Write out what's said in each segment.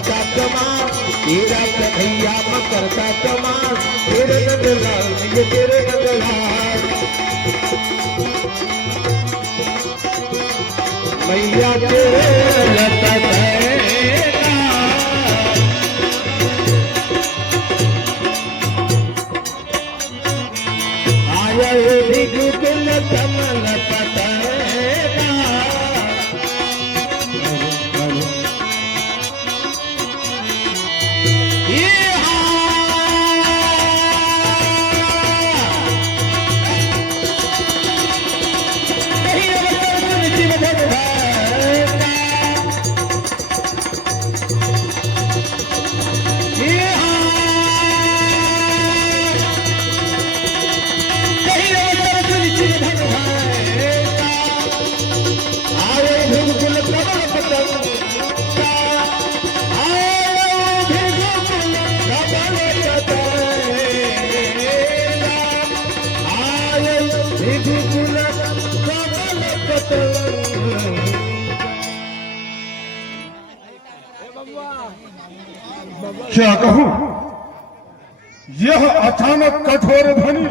करता कमाल, तेरा कन्हैया मैं करता कमाल, तेरे नंदलाल ये तेरे नंदलाल। मैया तेरे लता आया भिगुल कमल पतैना, क्या कहूं, यह अचानक कठोर ध्वनि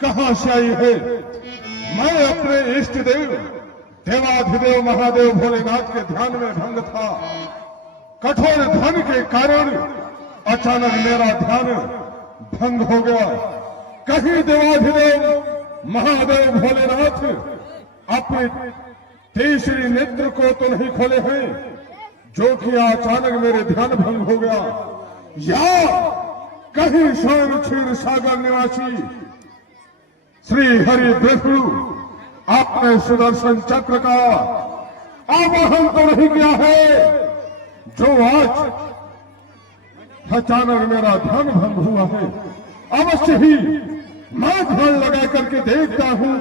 कहां से आई है। मैं अपने इष्ट देव देवाधिदेव महादेव भोलेनाथ के ध्यान में भंग था। कठोर ध्वनि के कारण अचानक मेरा ध्यान भंग हो गया। कहीं देवाधिदेव महादेव भोलेनाथ अपने तीसरी नेत्र को तो नहीं खोले हैं, जो कि अचानक मेरे ध्यान भंग हो गया, या कहीं स्वयं क्षीर सागर निवासी श्री हरि विष्णु आपने सुदर्शन चक्र का आवाहन तो नहीं किया है, जो आज अचानक मेरा ध्यान भंग हुआ है। अवश्य ही मैं ध्यान लगा करके देखता हूं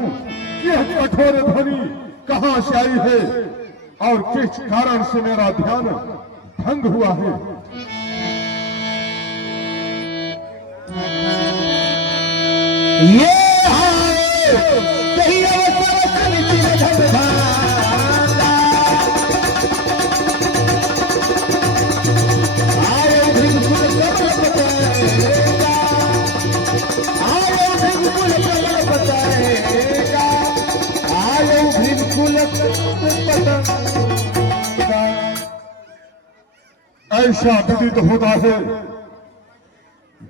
कि यह कठोर ध्वनि कहां से आई है और किस कारण से मेरा ध्यान भंग हुआ है। ये कहीं ऐसा प्रतीत होता है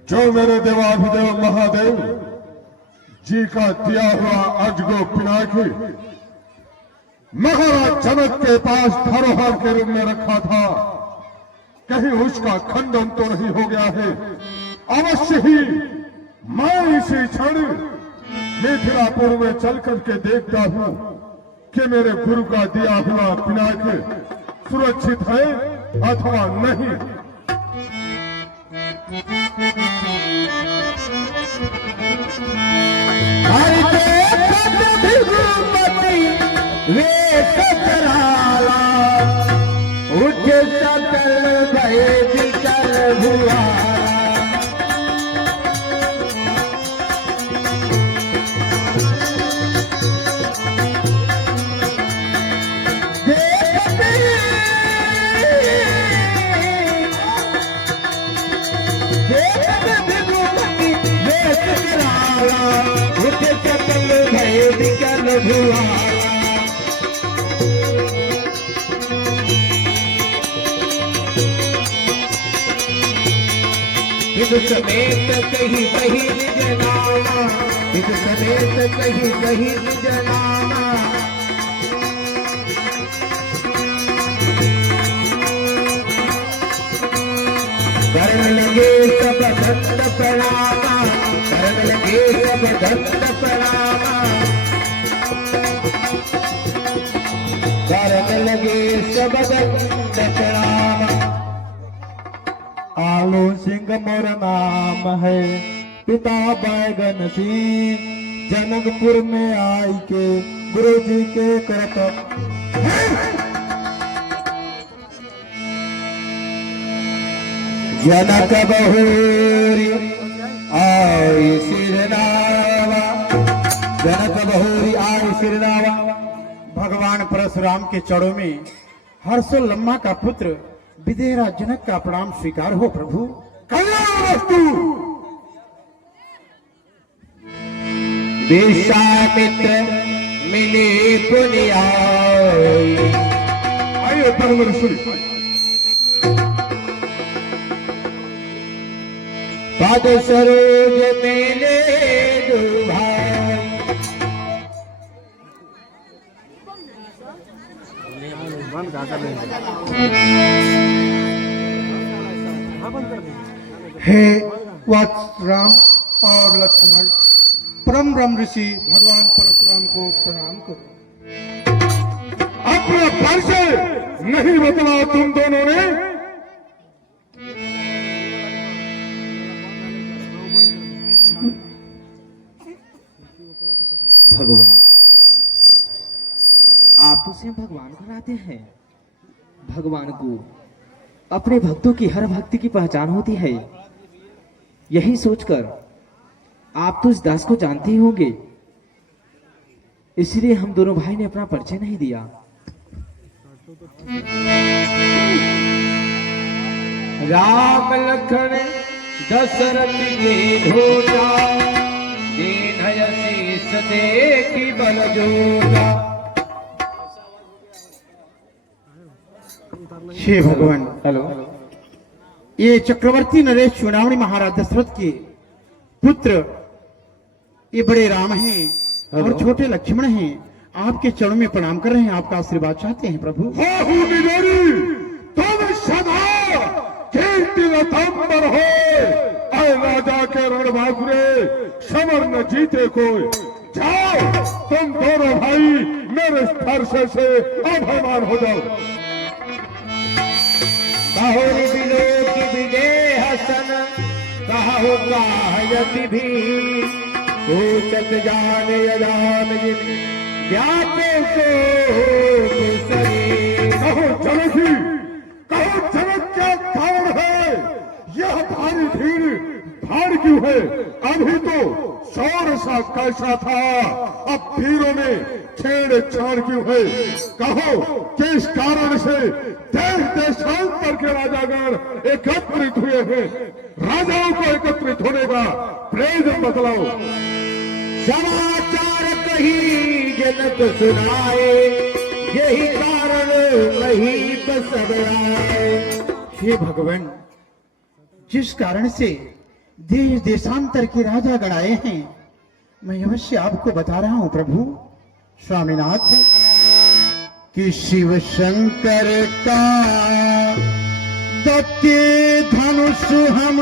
जो मेरे देवाधिदेव महादेव जी का दिया हुआ अजगो पिनाकी महाराज जनक के पास धरोहर के रूप में रखा था, कहीं उसका खंडन तो नहीं हो गया है। अवश्य ही मैं इसी क्षण मिथिलापुर में चल करके देखता हूं कि मेरे गुरु का दिया हुआ पिनाकी सुरक्षित है अथवा नहीं। उठ सकल भय विकल हुआ, उठ सकल भय विकल हुआ। इस समेत कहीं कहीं निज नामा, इस समेत कहीं कहीं निज नामा, करने लगे सब दंड प्रणामा, करने लगे सब दंड प्रणामा, करने लगे सब दंड प्रणामा। आलो सिंह मोर नाम है, पिता बैगन सिंह, जनकपुर में आई के गुरु जी के करत। जनक बहुरी आई सिरनावा, जनक बहुरी आई सिरनावा। भगवान परशुराम के चरणों में हर्षोल्लम्मा का पुत्र विदेहराज जनक का प्रणाम स्वीकार हो प्रभु। कल्याणमस्तु। विश्वामित्र मिले पुनियाई। आइए परम ऋषि। पद सरोज मेले दो भाई। हे वत्स राम और लक्ष्मण, परम ब्रह्म ऋषि भगवान परशुराम को प्रणाम करो। अपना परिचय नहीं बतला तुम दोनों ने? भगवान, आप तो स्वयं भगवान को लाते हैं। भगवान को अपने भक्तों की हर भक्ति की पहचान होती है। यही सोचकर आप तो इस दास को जानते ही होंगे, इसलिए हम दोनों भाई ने अपना परिचय नहीं दिया। राम लखन दशरथ के ढोला, दीन शीस देखी बल जोगा। हे भगवान, हेलो। ये चक्रवर्ती नरेश चुनावणी महाराज दशरथ के पुत्र ये बड़े राम हैं और छोटे लक्ष्मण हैं। आपके चरणों में प्रणाम कर रहे हैं, आपका आशीर्वाद चाहते हैं प्रभु। तुम सदा कीर्ति रतंबर हो। ऐ राजा के रणबांकुरे, समर न जीते कोई। जाओ तुम दोनों भाई मेरे स्पर्श से अभिमान हो जाओ। बाहुर बिलोक विदेह सन, कहु काहयति भी। पूछत जान यदान जिन, व्यापे को केसरी। कहो जनक ही, कहो जनक क्या कारण है? यह भारी भीड़ भाड़ क्यों है? अभी तो शौर सा कैसा था, अब भीड़ों में छेड़छाड़ क्यों है? कहो किस कारण से देश देशांतर के राजागण एकत्रित हुए हैं? राजाओं को एकत्रित होने का प्रयोजन बतलाओ। समाचार कही जनक सुनाए, यही कारण नहीं बस आए। हे भगवान, जिस कारण से देश देशांतर के राजा गण आए हैं, मैं अवश्य आपको बता रहा हूं प्रभु। स्वामीनाथ, कि शिव शंकर का दत्ते धनुष हम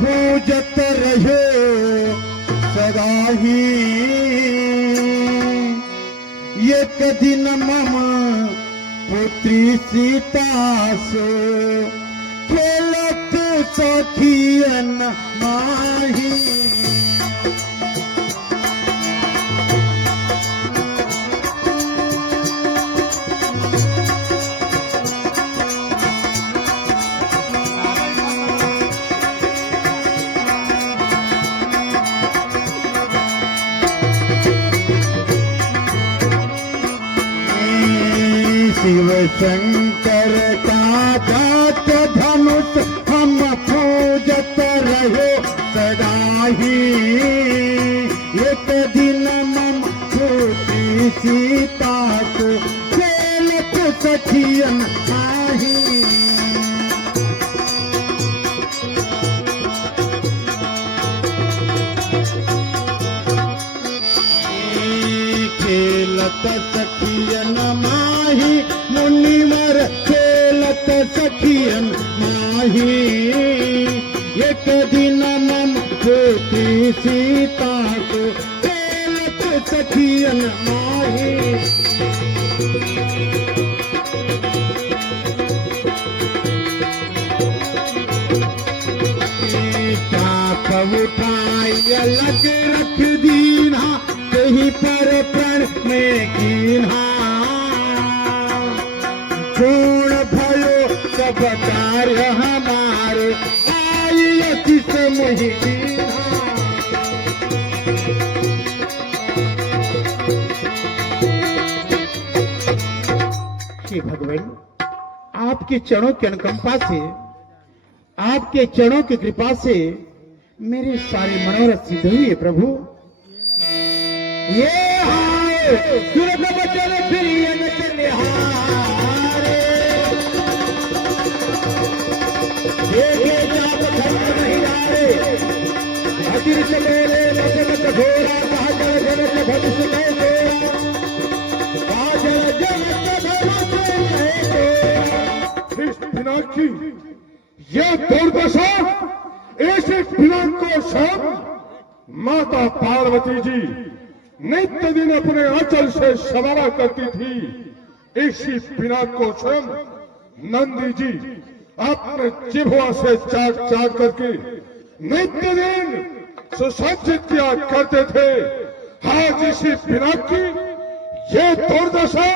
पूजत रहे सदा ही। एक दिन मम पुत्री सीता सो खेलत सखियन माही। शिव शंकर का दात धनुष हम पूजत रहे सदा ही। एक दिन मम पुत्री सीता को खेलत सखियन माही। खेलत सखियन माही, मुनिवर खेलत सखियन माही। एक दिन मम पुत्री सीता को खेलत सखियन माही। चाप उठाई लग रख दीना, कहीं पर प्रण में कीन्हा। पूर्ण भयो सब कार्य हमारे, आई अति से मोहि दीन्हा। हे भगवान, आपके चरणों की अनुकंपा से, आपके चरणों की कृपा से मेरे सारे मनोरथ सिद्ध हुए प्रभु। ये हाय दुर्ग बचन प्रिय नचनिहारे, देखे जाप धर्म नहीं हारे, अतिर से मेरे वचन कठोरा, काजल जनक भविष्य में गोरा, काजल जनक भविष्य में गोरा। इस पिनाकी ये दुर्दशा, ऐसे पिनाक को सब माता पार्वती जी नित्य दिन अपने आंचल से सवारा करती थी। इसी पिनाक को स्वयं नंदी जी अपने जिह्वा से चाट चाट करके नित्य दिन सुसज्जित किया करते थे। आज इसी पिनाक की ये दुर्दशा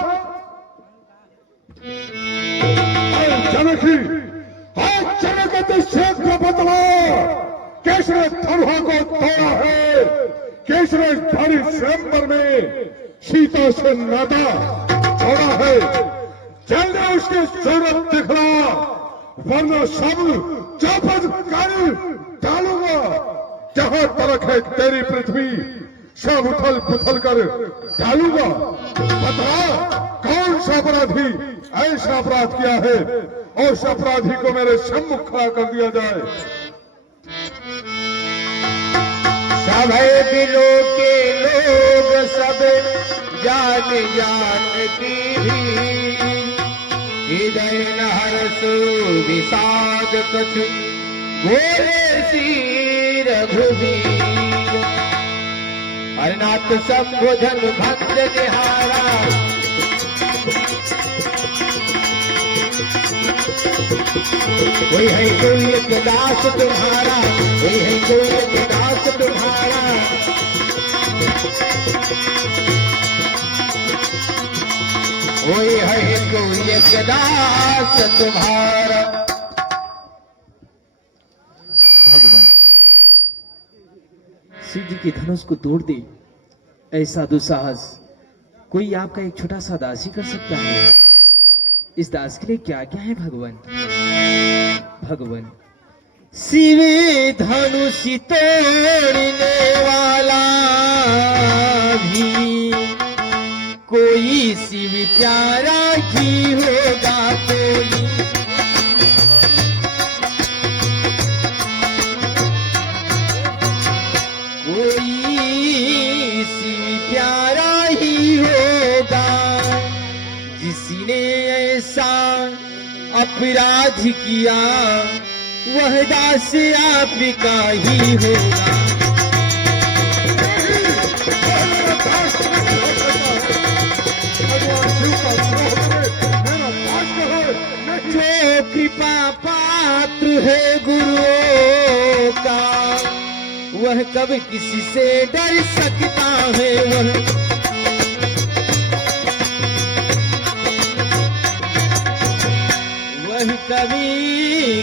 जनकी, आज जनक शीघ्र बतला, किसने धनुहा को तोड़ा है, किसने भारी स्वयंवर में सीता से नाता छोड़ा है। जल्दी उसकी सूरत दिखला, वरना सब चौपट कर डालूंगा। जहां तरक है तेरी पृथ्वी, सब उथल पुथल कर डालूंगा। बता कौन सा अपराधी ऐसा अपराध किया है, और उस अपराधी को मेरे सम्मुख खड़ा कर दिया जाए। सभय दिलों के लोग सब जान जान की भी, हृदय न हर्ष विषाद कछु, बोले सी रघुवीर। हरनाथ संबोधन भक्त निहारा, कोई है कोई एक दास तुम्हारा, कोई है कोई एक दास तुम्हारा। कोई है कोई एक दास तुम्हारा। भगवान शिव जी के धनुष को तोड़ दे, ऐसा दुस्साहस कोई आपका एक छोटा सा दास ही कर सकता है। इस दास के लिए क्या क्या है भगवान? भगवान शिव धनुष तोड़ने वाला भी कोई शिव प्यारा ही होगा कोई। कोई शिव प्यारा ही होगा, जिसने ऐसा अपराध किया वह दास आपका ही होगा। जो कृपा पात्र है गुरुओं का, वह कब किसी से डर सकता है। वह कभी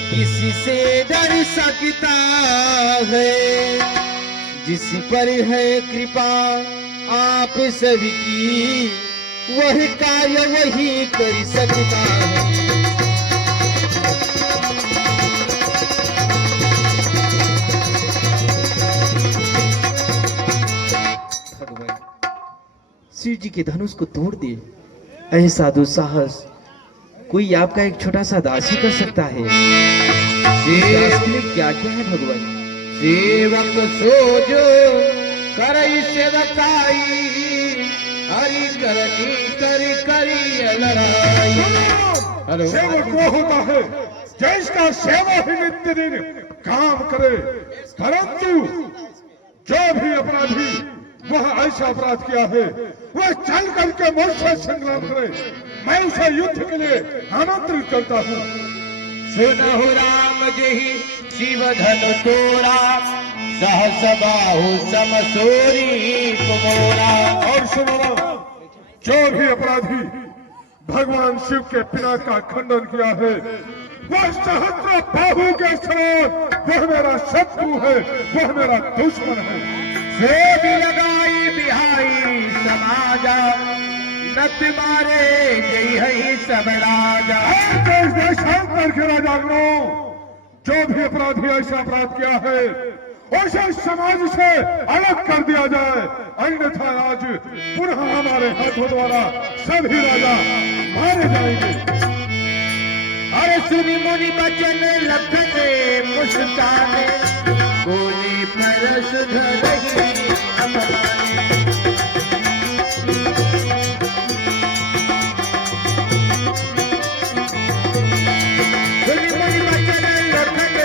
किसी से डर सकता है। जिस पर है कृपा आप सभी की, वह कार्य वही कर सकता है। भगवान शिव जी के धनुष को तोड़ दे, ऐसा दुस्साहस कोई आपका एक छोटा सा दास ही कर सकता है। दास के लिए क्या क्या है भगवान? सेवक सोजो करई सेवकाई, हरि करनी करी करी लड़ाई। हेलो, सेवक वो होता है जिसका सेवा ही नित्य दिन काम करे, परंतु जो भी अपराधी वह ऐसा अपराध किया है, वह चल करके मुझसे संग्राम करे, मैं उसे युद्ध के लिए आमंत्रित करता हूँ। सुनहु राम जहि शिव धन तोरा, सहस बाहु समसूरी कुमोरा। और सुनो, जो भी अपराधी भगवान शिव के पिनाक का खंडन किया है, वह सहस्त्र बाहु के समान, वह मेरा शत्रु है, वह मेरा दुश्मन है। सेब लगाई बिहाई समाजा, नत मारे जय है सब राजा। देश देशांतर के राजाओं, जो भी अपराधी ऐसा अपराध किया है उसे समाज से अलग कर दिया जाए, अन्यथा आज पुनः हमारे हाथों द्वारा सभी राजा मारे जाएंगे। अरे सुनी मुनि बचन लखन मुस्काने, बोले परस धरही अपनाने। सुनी मुनि बचन लखन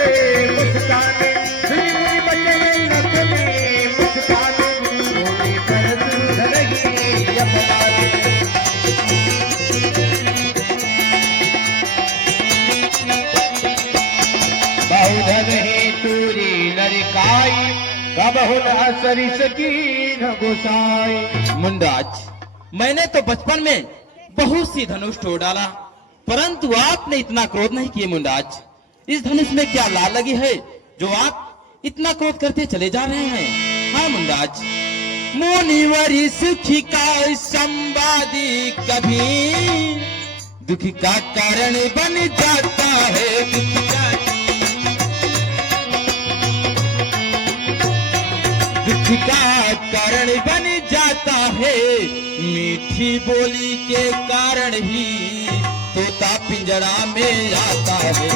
मुस्काने, सुनी मुनि बचन लखन मुस्काने, बोले परस धरही अपनाने। बहुधन ही तूरी लरिकाई, कबहुल असरिस की न गोसाई। मुंडाज, मैंने तो बचपन में बहुत सी धनुष तोड़ डाला, परंतु आपने इतना क्रोध नहीं किए। मुंडाज, इस धनुष में क्या लाल लगी है जो आप इतना क्रोध करते चले जा रहे हैं? हाँ मुंडाज, मुनिवरी सुखी का संवादी कभी दुखी का कारण बन जाता है। दुखी का कारण बन जाता है, मीठी बोली के कारण ही तोता पिंजरा में आता है।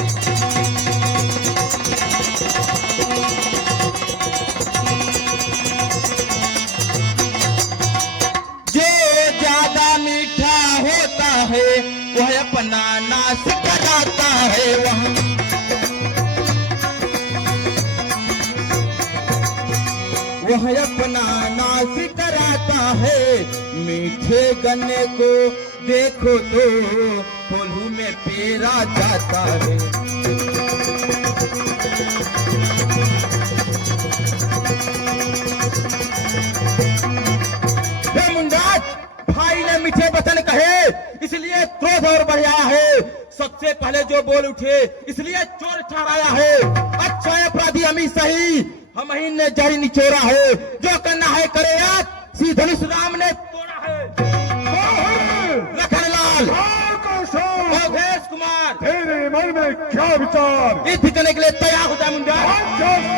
जो ज्यादा मीठा होता है वह अपना नाश कराता है। वह अपना नाश कराता है। मीठे गन्ने को देखो तो कोल्हू में पेरा जाता है। मुंडाज, भाई ने मीठे वचन कहे इसलिए क्रोध और बढ़ आया है। सबसे पहले जो बोल उठे इसलिए चोर ठहराया है। अच्छा अपराधी हम ही सही, हम ही ने जड़ी निचोड़ा है। जो करना है करे आज, श्री धनुष राम ने तोड़ा है। लखनलाल, योगेश कुमार, तेरे मन में क्या विचार? युद्ध करने के लिए तैयार हो जा मुंडा।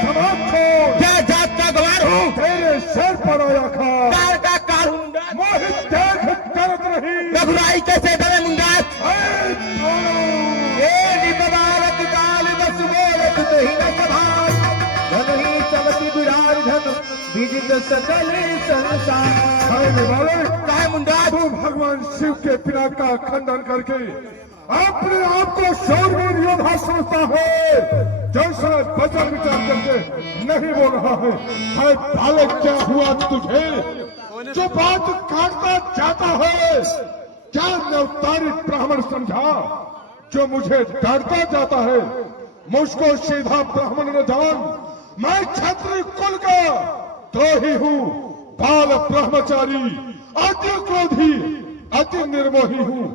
समाज छोड़, क्या जात का गवार हूँ, तेरे सर पर आया खा, कार का कार हूँ मुंडा। मोहित देख करत रही, रघुराई कैसे डरे मुंडा। काल बस बोलत नहीं न सभाय, धन ही चलती बिरार धन विजित सकल संसार। कहे मुंडा, तू भगवान शिव के पिता का खंडन करके अपने आप को शौरवीर योद्धा समझता है, जैसा बचन विचार करके नहीं बोल रहा है। बालक, क्या हुआ तुझे जो बात काटता जाता है? क्या नवतारित ब्राह्मण समझा जो मुझे डरता जाता है? मुझको सीधा ब्राह्मण न जान, मैं क्षत्रिय कुल का द्रोही हूँ, बाल ब्रह्मचारी, अति क्रोधी, अति निर्मोही हूँ।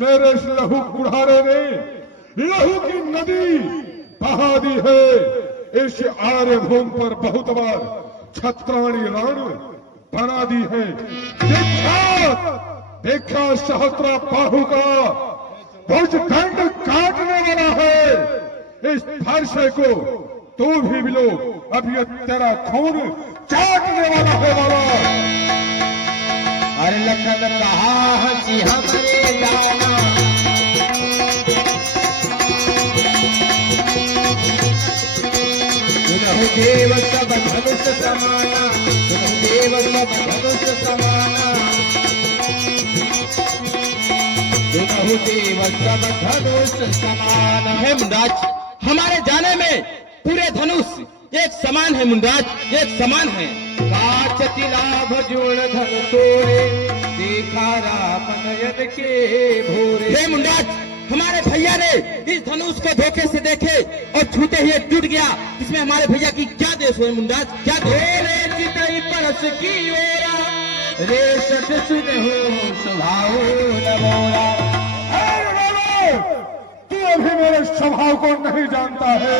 मेरे इस लहू कुढ़ारे ने लहू की नदी बहा दी है। इस आर्यभूमि पर बहुत बार छत्राणी रण बना दी है। विख्यात सहस्त्र बाहु का भुज दंड काटने वाला है। इस फरसे को तू भी मिलो, अब ये तेरा खून चाटने वाला है वाला। अरे लखन कहा हंसी हमरे जाना, सुनहु देव सब धनुष समाना, सुनहु देव सब धनुष समाना, सुनहु देव सब धनुष समाना। है मुंडाज, हमारे जाने में पूरे धनुष एक समान है मुंडाज, एक समान है। काच तिलाभ जोड़ धन तोड़े, देखा राम नयन के भोरे। हे मुंडाज, हमारे भैया ने इस धनुष को धोखे से देखे और छूते ही टूट गया। इसमें हमारे भैया की क्या देश हुए मुंडाज, क्या रे चितई परस की ओरा, रे सठ सुनहु स्वभाव न मोरा। तू अभी मेरे स्वभाव को नहीं जानता है।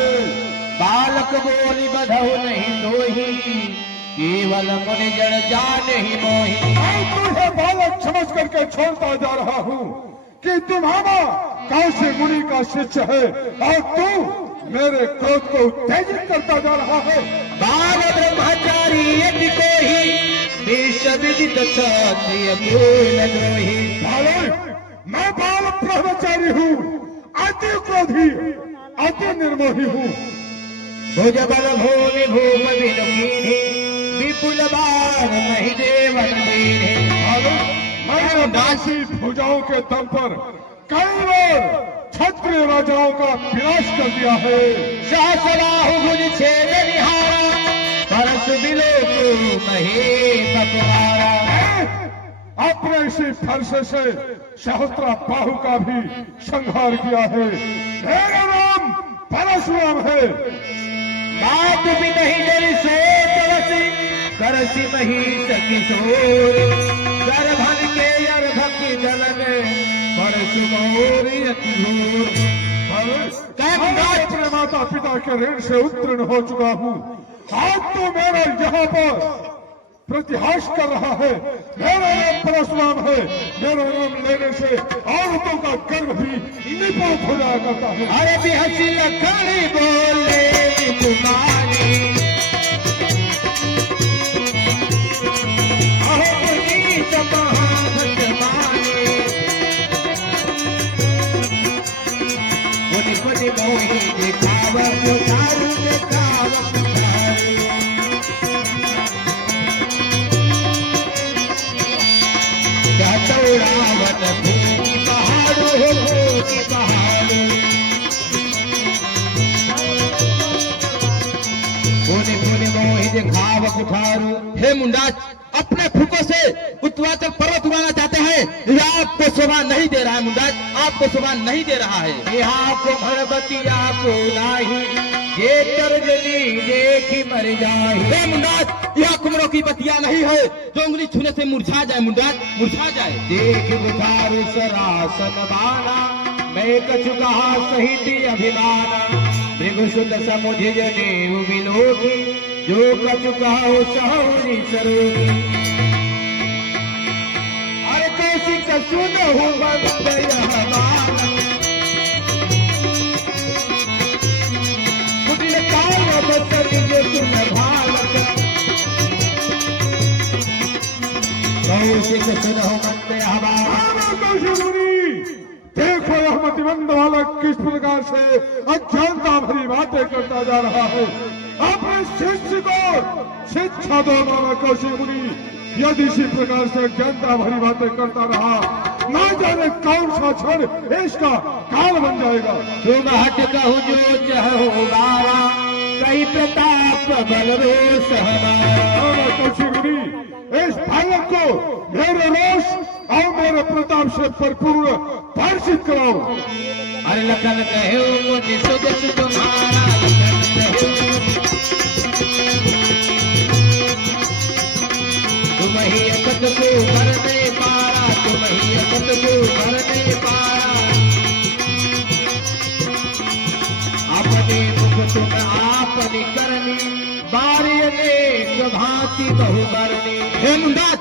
बालक बोली बधऊ नहीं दोही, केवल मुनि जन जान ही मोहि। मैं तुझे बालक समझ करके छोड़ता जा रहा हूँ कि तुम्हारा काशी मुनि का शिष्य है और तू मेरे क्रोध को उत्तेजित करता जा रहा है। बाल ब्रह्मचारी यदि कोई विष विदित क्षत्रिय न द्रोही। बालक, मैं बाल ब्रह्मचारी हूँ, अति क्रोधी, अति निर्मोही हूँ। भुज बल भूमि भूम विनुकीनि विपुल बार महि देवन दीने। मैंने दासी भुजाओं के दम पर कई बार क्षत्रिय राजाओं का विनाश कर दिया है। सहस्राहु भुज छेद निहारा परस बिलोक महे पकवारा। अपने इसी फर्श से सहस्त्र बाहु का भी संहार किया है। मेरा नाम परशुराम है। बात भी नहीं डरी सोच वसी करसी महिष किशोर। गर्भन के अर्भक जलन परशु मोर अति घोर। मैं अपने माता पिता के ऋण से उत्तीर्ण हो चुका हूँ। आज तो मेरा यहाँ पर प्रतिहास कर रहा है। मेरा नाम परशुराम है। मेरा नाम लेने से औरतों का गर्भ भी निपुण हो जाया करता है। अरे भी हसी लखड़ी बोले तुम्हारी अहो पुनीत महाभट माने। पुनि पुनि मोहि दिखाव पुठारु दिखाव पुठारु। रावण भूमि पहाड़ो हो भूमि पहाड़ो। पुनि पुनि मोहि दिखाव पुठारु। हे मुंडाज, अपने फूकों से उत्तराचल पर्वत उड़ाना चाहते हैं। यह आपको शोभा नहीं दे रहा है मुंडाज, आपको शोभा नहीं दे रहा है। यहाँ को भड़बतिया को नाही ये तर्जनी देखी मर जाए। हे मुंडाज, यह कुमरों की बतिया नहीं है जो उंगली छूने से मुरझा जाए। मुंडाज मुरझा जाए। देख बुखारु सरासन बाना मैं कछु कहा सहित अभिमाना। भृगुसुत समुझ जनेऊ बिलोकी जो कछु कहो सहुरी सरोगी। अरे कौशिक सुनहु बंद यह बाना कुटिल काल बसरि जो तुम भालक। कौशिक सुनहु बंद यह बाना। कौशिक मुनि, देखो यह मतिमंद बालक किस प्रकार से अज्ञानता भरी बातें करता जा रहा है। अपने शिष्य को शिक्षा दो मामा कौशिक मुनि। यदि इसी प्रकार से अज्ञानता भरी बातें करता रहा, ना जाने कौन सा क्षण इसका काल बन जाएगा। तुम हट कहु जो चहो बारा कई प्रताप बल रोष हमारा। मामा कौशिक मुनि, इस बालक को मेरे रोष और मेरे प्रताप से परिपूर्ण वर्षित कराओ। अरे लखन कहो मुनि सुजस तुम्हारा। लखन कहो तुम ही अकत को भरने पारा। तुम ही अकत को भरने पारा। अपने मुख तुम आपनी करनी बारी अनेक भांति बहु बरनी। हे मुंडाज,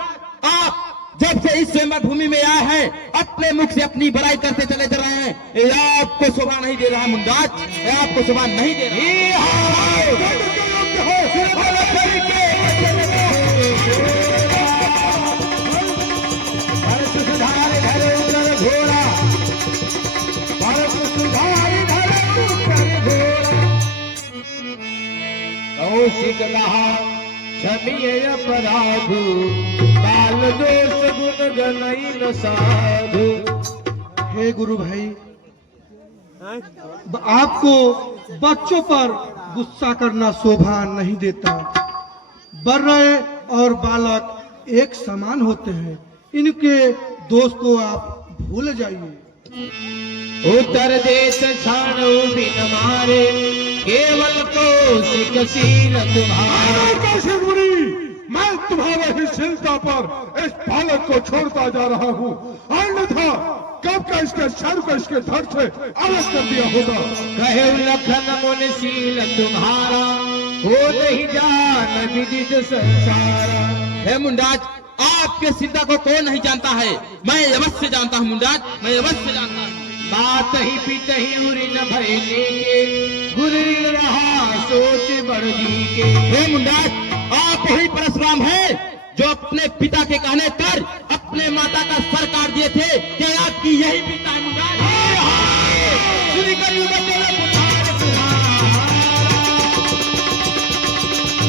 आप जब से इस स्वयंवर भूमि में आए हैं अपने मुख से अपनी बड़ाई करते चले जा रहे हैं। ये आपको शोभा नहीं दे रहा है मुंडाज, ये आपको शोभा नहीं दे रहा। कौशिक कहा क्षमीय अपराधु बाल दोष गुण गनई न साधु। हे गुरु भाई, आपको बच्चों पर गुस्सा करना शोभा नहीं देता। बर्रे और बालक एक समान होते हैं, इनके दोष को आप भूल जाइए। उत्तर देश क्षण बिन मारे केवल कौशिक शील तुम्हारा। कौशिक मुनि, मैं तुम्हारे ही शीलता पर इस बालक को छोड़ता जा रहा हूँ, अन्यथा कब का इसके सर को इसके धड़ से अलग कर दिया होगा। कहे लखन मुनि शील तुम्हारा को नहीं जान विदित संसार। हे मुंडाज, आपके सीता को कौन नहीं जानता है? मैं अवश्य जानता हूँ मुंडाज, मैं अवश्य जानता हूँ। मात ही पिता ही उरी न भयने के, गुरु ऋण रहा सोच बढ़ी के। हे मुंडाज, आप वही परशुराम हैं जो अपने पिता के कहने पर अपने माता का सर काट दिए थे। क्या आपकी यही पिता है मुंडाज? श्री कलयुग चलो पुकार पुकारा।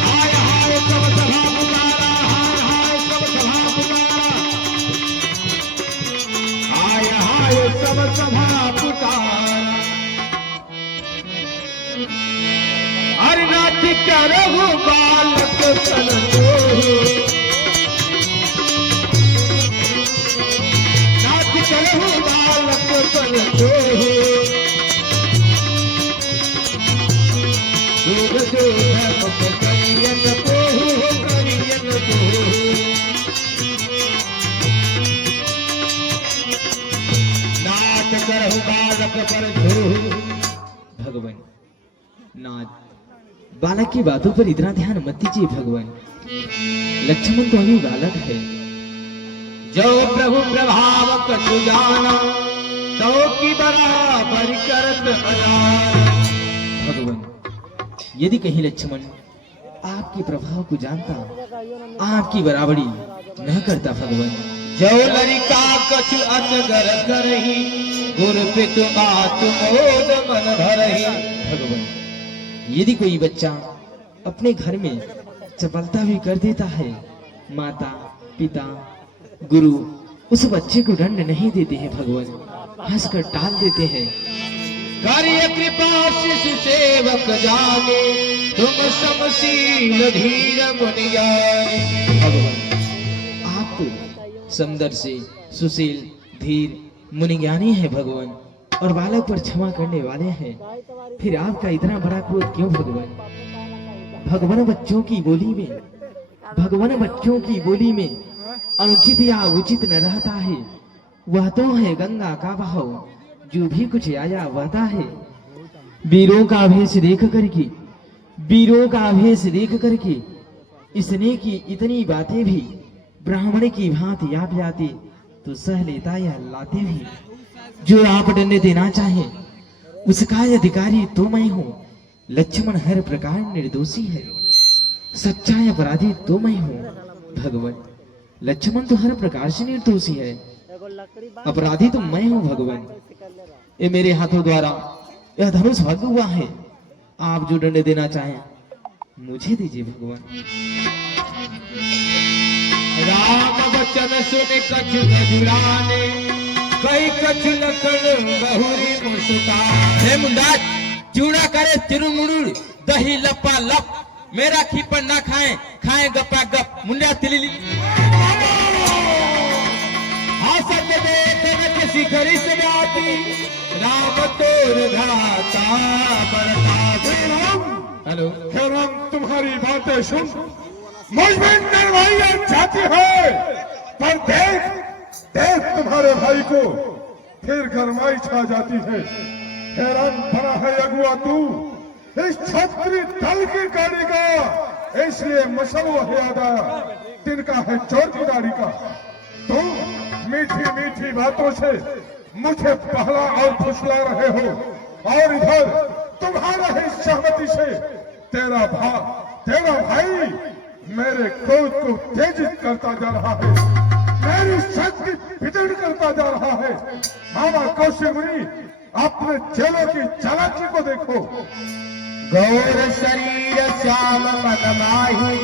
हाय हाय सब सभा पुकारा, हाय हाय सब सभा पुकारा, हाय हाय सब सभा पुकारा। हरि नाथ करहु बालक सन मोहि, नाथ करहु बालक सन मोहि। दूध दूध मुख करियन कोहु, करियन कोहु। नाथ करहु बालक पर धोहु। भगवान नाथ, बालक की बातों पर इतना ध्यान मत दीजिए भगवान। लक्ष्मण तो अभी बालक है। जो प्रभु प्रभाव कछु जाना, तो की बराबर करत अजान। भगवान, यदि कहीं लक्ष्मण आपके प्रभाव को जानता, आपकी बराबरी न करता भगवान। जो लरिका कछु अजगर करही, गुर पितु आत्मोद मन धरही। भगवान, यदि कोई बच्चा अपने घर में चपलता भी कर देता है, माता पिता गुरु उस बच्चे को दंड नहीं देते हैं भगवान, हंसकर टाल देते हैं। कार्य कृपा शिशु सेवक जागे, तुम समशील धीर मुनि ज्ञानी। भगवान, आप तो सुंदर से सुशील धीर मुनि ज्ञानी है भगवान, और बालक पर क्षमा करने वाले हैं। फिर आपका इतना बड़ा क्रोध क्यों भगवान? भगवान बच्चों की बोली में, भगवान बच्चों की बोली में अनुचित या उचित न रहता है। वह तो है गंगा का बहाव, जो भी कुछ आया वहता है। वीरों का भेष देख करके, वीरों का भेष देख करके इसने की इतनी बातें भी ब्राह्मण की भांति आप जाते तो सह लेता या लाते भी। जो आप दंड देना चाहे उसका अधिकारी तो मैं हूँ। लक्ष्मण हर प्रकार निर्दोषी है, सच्चा अपराधी तो मैं हूँ। भगवान, लक्ष्मण तो हर प्रकार से निर्दोषी है, अपराधी तो मैं हूँ। भगवान, ये मेरे हाथों द्वारा यह धनुष भंग हुआ है। आप जो दंड देना चाहें मुझे दीजिए भगवान। राम वचन सुन कछु मधुराने, कई कछु लखन बहुरी मुस्कान। हे मुंडाज, चूड़ा करे तिरुमुरुड़, दही लपा लप, मेरा खीपन ना खाएं, खाएं गप्पा गप। मुंडा तिली हासत देख किसी घरी से जाती, राम तोर घाता बरता। हेलो, हे राम, तुम्हारी बातें सुन मुझ में नरवाइयां जाती है, पर देख देख तुम्हारे भाई को फिर गरमाई छा जाती है। हैरान बना है अगुआ तू इस छत्री दल की गाड़ी का, इसलिए मशहूर है आदा तिनका है चोर की गाड़ी का। तुम मीठी मीठी बातों से मुझे बहला और फुसला रहे हो, और इधर तुम्हारा ही सहमति से तेरा भाई मेरे क्रोध को तेजित करता जा रहा है, मेरी शक्ति विदृढ़ करता जा रहा है। मामा कौशिक मुनि, अपने चेलों की चालाकी को देखो। गौर शरीर श्याम मन माही,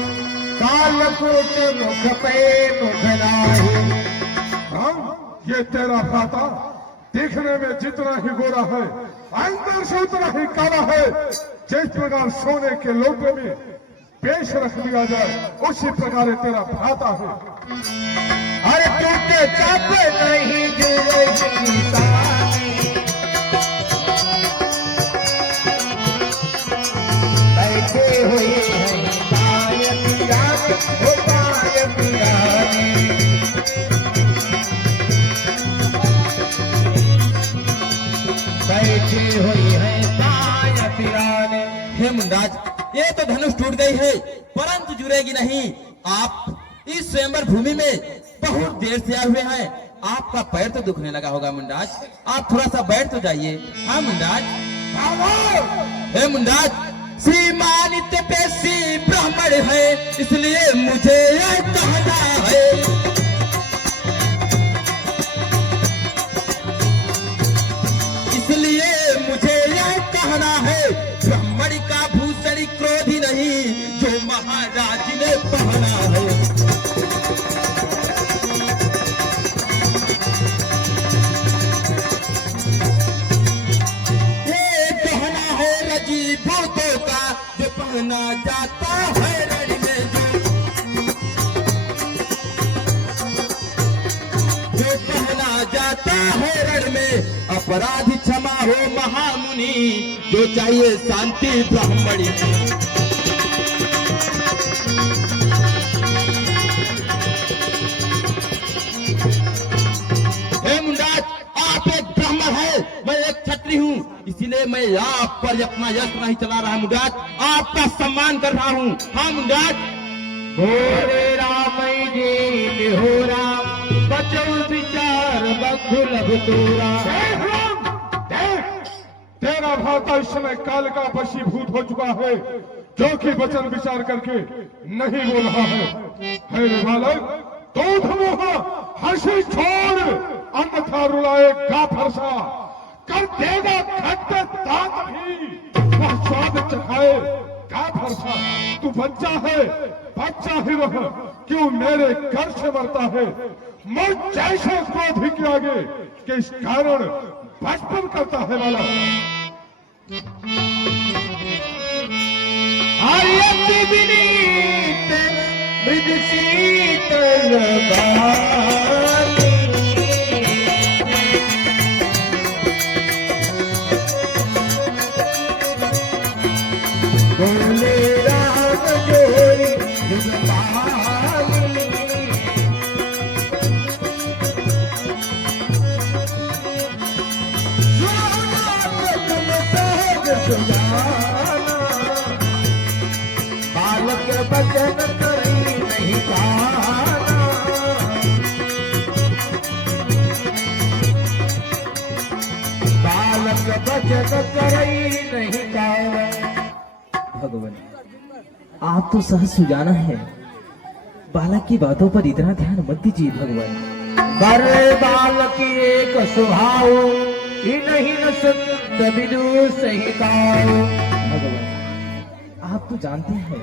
कालकूट मुख पे मुख नाही। हाँ, ये तेरा भ्राता देखने में जितना ही गोरा है, अंदर से उतना ही काला है। जिस प्रकार सोने के लोटे में पेश रख दिया जाए, उसी प्रकार तेरा भ्राता है। अरे टूटे चाप नहीं जुड़ेगी सानी, बैठे हुए हैं पाय पिराने, ओ पाय पिराने। बैठे हुए हैं पाय पिराने। हे मुंडाज, ये तो धनुष टूट गई है परंतु जुड़ेगी नहीं। आप इस स्वयंवर भूमि में बहुत देर से आए हुए हैं, आपका पैर तो दुखने लगा होगा मुंडाज, आप थोड़ा सा बैठ तो जाइए। हाँ मुंडाज, हे मुंडाज, श्रीमानित्य पेशी ब्राह्मण है इसलिए मुझे यह कहना है। इसलिए मुझे यह कहना है, ब्राह्मण का भूषण क्रोधी नहीं जो महाराज ने पहना है। भूतों का जो पहना जाता है रण में, जो पहना जाता है रण में, अपराधी क्षमा हो महामुनि, जो चाहिए शांति ब्राह्मणी में। हे मुंडाज, आप एक ब्राह्मण है, मैं एक क्षत्रिय हूँ, इसीलिए मैं आप पर अपना यश नहीं चला रहा मुंडाज, आपका सम्मान कर रहा हूँ। हाँ मुंडाज, बोले राम जी हो राम, बचो विचार बखुल तोरा। तेरा भाता इस समय काल का वशीभूत हो चुका है, जो कि वचन विचार करके नहीं बोल रहा है। रे बालक, दूध मुहा हंसी छोड़, अन्यथा रुलाए गा फरसा, कर देगा खट्टे दांत भी वह स्वाद चखाए का फरसा। तू बच्चा है, बच्चा ही रह, क्यों मेरे घर से मरता है। मुझ जैसे क्रोधी के आगे किस कारण बचपन करता है वाला। अति विनीत मृद शीतल बानी, बोले राम जोरी जुगपाली, बालक बचन करी नहीं पाना, बालक बचन करी नहीं पाना। भगवान, आप तो सहज सुजाना है, बालक की बातों पर इतना ध्यान मत दीजिए भगवान। बड़े बालक एक स्वभाव, नहीं न संत विदु सही गाओ। भगवान, आप तो जानते हैं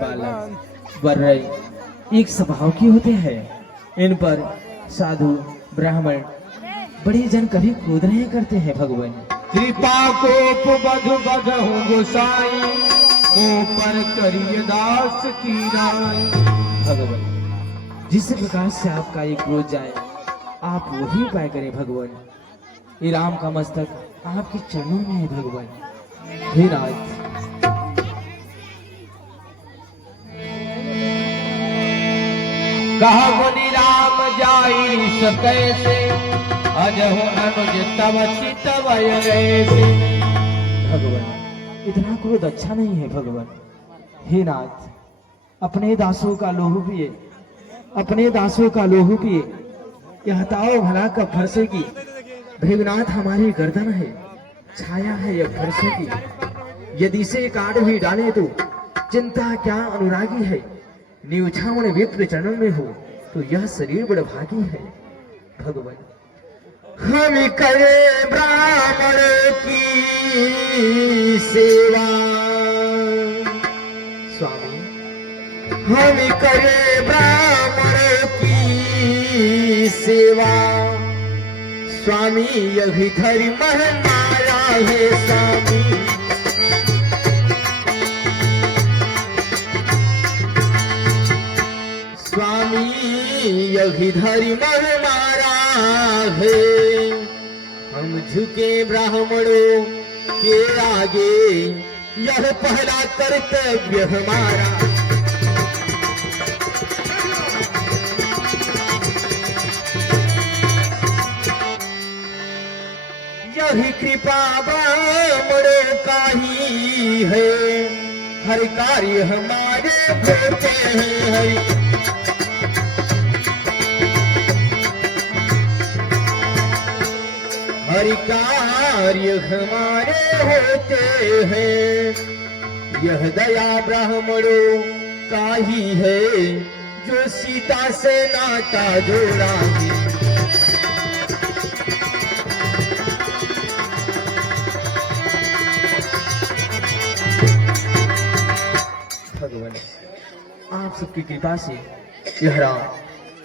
बालक वर्य एक स्वभाव की होते हैं, इन पर साधु ब्राह्मण बड़े जन कभी क्रोध नहीं करते हैं। भगवान, कृपा को बधु बधु गोसाई, मुँह पर करिए दास की राय। भगवान, जिस प्रकार से आपका एक क्रोध जाए आप वही उपाय करें भगवान। ये राम का मस्तक आपके चरणों में है भगवान। हे राज, कहा मुनि राम जाई सकैसे, अजहु अनुज तव चितवय ऐसे। भगवान, इतना क्रोध अच्छा नहीं है भगवान। हे नाथ, अपने दासों का लोहू पिए, अपने दासों का लोहू पिए, यह ताओ भला कब फरसेगी। भृगनाथ हमारी गर्दन है, छाया है यह फरसे की, यदि से काट भी डाले तो चिंता क्या अनुरागी है। न्यूछावण विप्र चरणों में हो तो यह शरीर बड़ भागी है। भगवान, हम करे ब्राह्मण की सेवा, स्वामी, हम करे ब्राह्मण की सेवा, स्वामी यही धर्म हमारा है स्वामी। स्वामी यही धर्म हमारा है, हम झुके ब्राह्मणों के आगे, यह पहला कर्तव्य हमारा। यही कृपा ब्राह्मणों का ही है, हर कार्य हमारे होते हैं हरि। हरि कार्य हमारे होते हैं। यह दया ब्राह्मणों का ही है जो सीता से नाता जोड़ा है। भगवान, आप सबकी कृपा से यह राम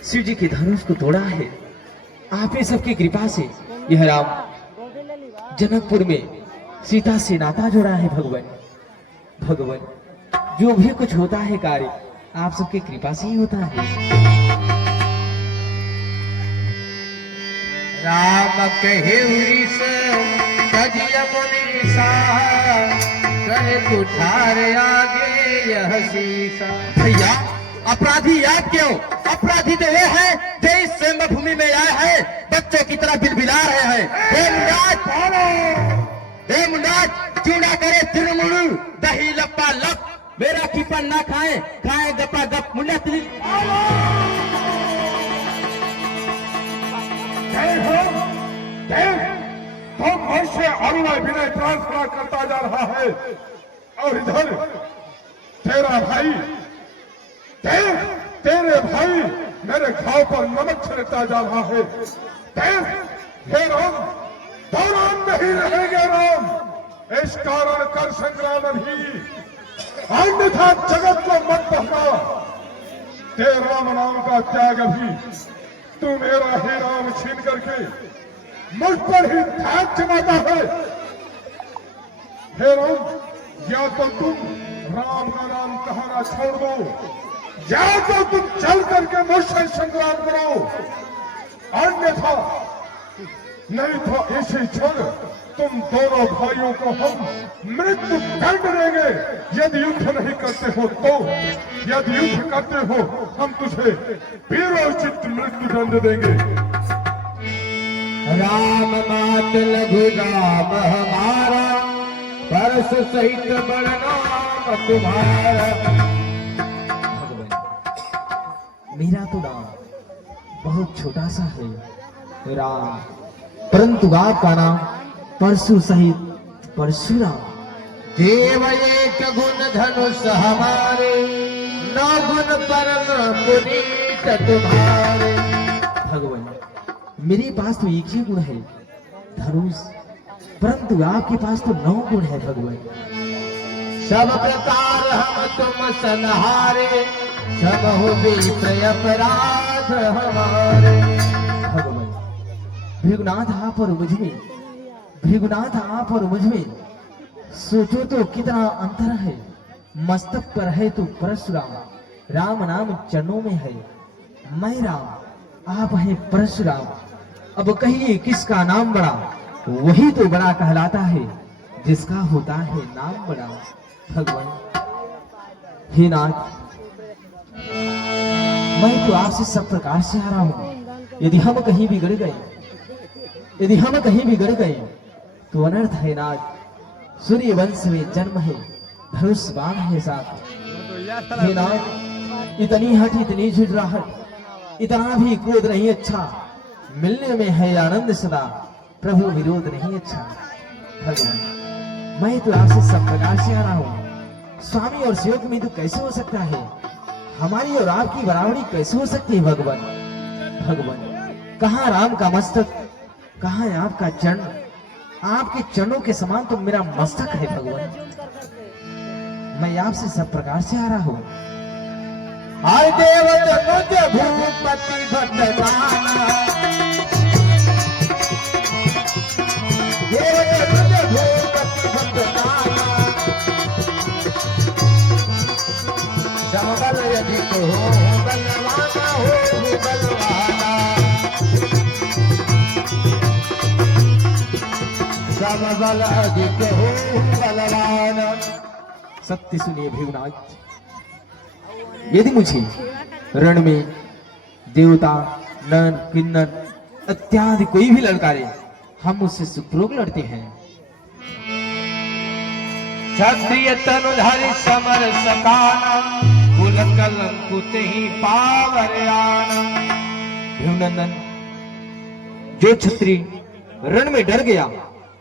शिव जी के धनुष को तोड़ा है। आप ही सबकी कृपा से यह राम जनकपुर में सीता से नाता जोड़ा है। भगवान, भगवान, जो भी कुछ होता है कार्य आप सबकी कृपा से ही होता है। राम कहे कुठार आगे यह शीशा। भैया अपराधी याद क्यों? अपराधी तो ये है जो इस स्वयं भूमि में आए हैं, बच्चों की तरह बिलबिला रहे हैं। हे मुंडाज, चूड़ा करे तिरुमुड़ू, दही लप्पा लप, मेरा कीपन ना खाए, खाए गप्पा गप। मुंडा तुम मुझसे अनुनय विनय प्रार्थना करता जा रहा है और इधर तेरा भाई तेरे भाई मेरे घाव पर नमक छिड़कता जा रहा है। हे राम, दो राम नहीं रहेंगे राम। इस कारण कर संग्राम भी, अन्यथा जगत को मत बहका। तेरे राम नाम का त्याग भी, तू मेरा ही राम छीन करके मुझ पर ही ध्यान जमाता है। हे राम, या तो तुम राम का नाम कहना छोड़ दो, या तो तुम चल करके मुझसे संग्राम करो, अन्यथा नहीं तो इसी क्षण तुम दोनों भाइयों को हम मृत्यु दंड देंगे। यदि युद्ध नहीं करते हो तो, यदि युद्ध करते हो हम तुझे वीरोचित मृत्यु दंड देंगे। राम मात लघु राम हमारा, परस सहित बड़ नाम तुम्हारा। भगवान, मेरा तो नाम बहुत छोटा सा है राम, परंतु आपका नाम परशु सहित परशुराम। देव एक गुण धनुष हमारे, नौ गुण परम पुनीत तुम्हारे। भगवान, मेरे पास तो एक ही गुण है धनुष, परंतु आपके पास तो 9 गुण है। भगवान, सब प्रकार हम तुम सनहारे, सब हो विप्रय अपराध हमारे। भगवान, भृगुनाथ आप और मुझ में, भृगुनाथ आप और मुझ में सोचो तो कितना अंतर है। मस्तक पर है तो परशुराम, राम नाम चरणों में है। मैं राम, आप है परशुराम। अब कहिए किसका नाम बड़ा? वही तो बड़ा कहलाता है जिसका होता है नाम बड़ा। भगवान, हे नाथ, मैं तो आपसे सब प्रकार से हारा हूं। यदि हम कहीं बिगड़ गए, यदि हम कहीं बिगड़ गए तो अनर्थ है नाथ। सूर्य वंश में जन्म है, धनुष बाण है साथ। हे नाथ, इतनी हट, इतनी झुझराहट, इतना भी क्रोध नहीं अच्छा। मिलने में है आनंद सदा, प्रभु विरोध नहीं अच्छा। भगवान, मैं तो आपसे सब प्रकार से हारा हूं। स्वामी और सेवक में तो कैसे हो सकता है? हमारी और आपकी बराबरी कैसे हो सकती है? भगवान, भगवान, कहाँ राम का मस्तक, कहाँ है आपका चरण? आपके चरणों के समान तो मेरा मस्तक है। भगवान, मैं आपसे सब प्रकार से हारा हूं। हर देव तनुज भूपति भटकाना, देव तनुज भूपति भटकाना। समबल यदि को हो बलवाना, हो बलवाना। समबल अधिक हो बलवाना। सत्य सुनिए भृगुनाथ, यदि मुझे रण में देवता, नर, किन्नर इत्यादि कोई भी ललकारे, हम उससे सुखपूर्वक लड़ते हैं। क्षत्रिय तनुधारी समर सकानम कुल कलंकुत ही पावरयानम। भीमनंदन, जो क्षत्रिय रण में डर गया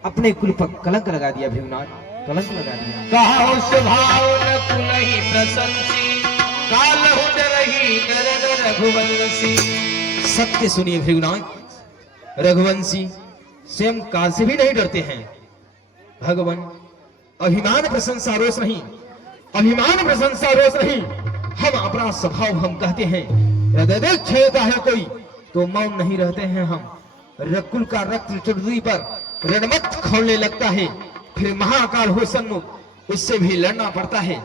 अपने कुल पर कलंक लगा दिया। भीमनाथ, कलंक लगा दिया। कहा स्वभाव न कुलहि प्रशंसी कालहु डरहि नरन रघुवंशी। सत्य सुनिए भृगुनाथ, रघुवंशी स्वयं काल से भी नहीं डरते हैं। भगवान, अभिमान प्रशंसा रोष नहीं, अभिमान प्रशंसा रोष नहीं। हम अपना स्वभाव हम कहते हैं, हृदय छेड़ता है कोई तो मौन नहीं रहते हैं हम। रकुल का रक्त चुड़दी पर रणमत खोलने लगता है, फिर महाकाल हो सन्मुख, उससे भी लड़ना पड़ता है।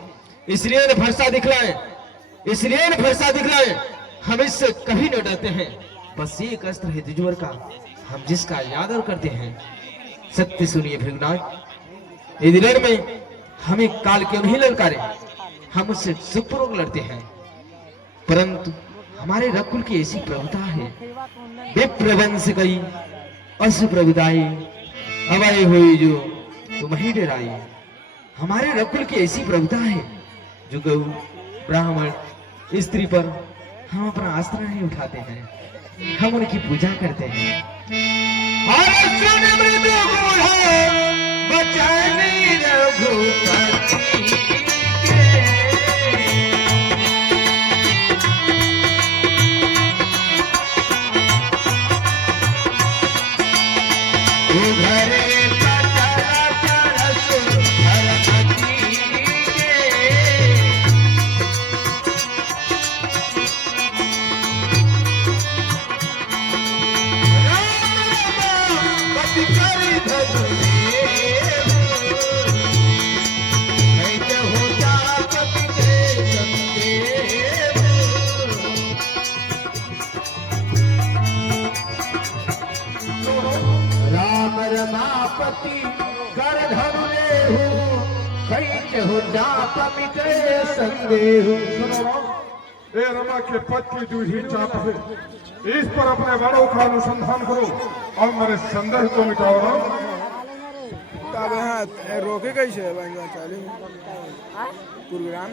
इसलिए न भरसा दिखलाएं, इसलिए न भरसा दिखलाएं, हम इससे कभी न डरते हैं। बस एक अस्त्र है दुश्मन का, हम जिसका आदर करते हैं। सत्य सुनिए भृगुनाथ, यदि रण में हमें काल क्यों नहीं ललकारे, हम उससे सुखपूर्वक लड़ते हैं। परंतु हमारे रकुल की ऐसी प्रभुता है, विप्रवंश गई अस प्रभुताई, हवाई हुई जो तुम ही डराई। हमारे रकुल की ऐसी प्रभुता है जो गौ, ब्राह्मण, स्त्री पर हम अपना अस्त्र नहीं उठाते हैं, हम उनकी पूजा करते हैं। और सुन मृदु गुण बचनी रघुपति के। उघरे पचल परसु हरपति के। राम रमापति कर धनु लेहु, कैसे हो जाप मिटे संदेहु। ए रमा के पद की दूरी चाप है, इस पर अपने बड़ों का अनुसंधान करो और मेरे संदेह को मिटाओ। रोके कैसे चालू प्रोग्राम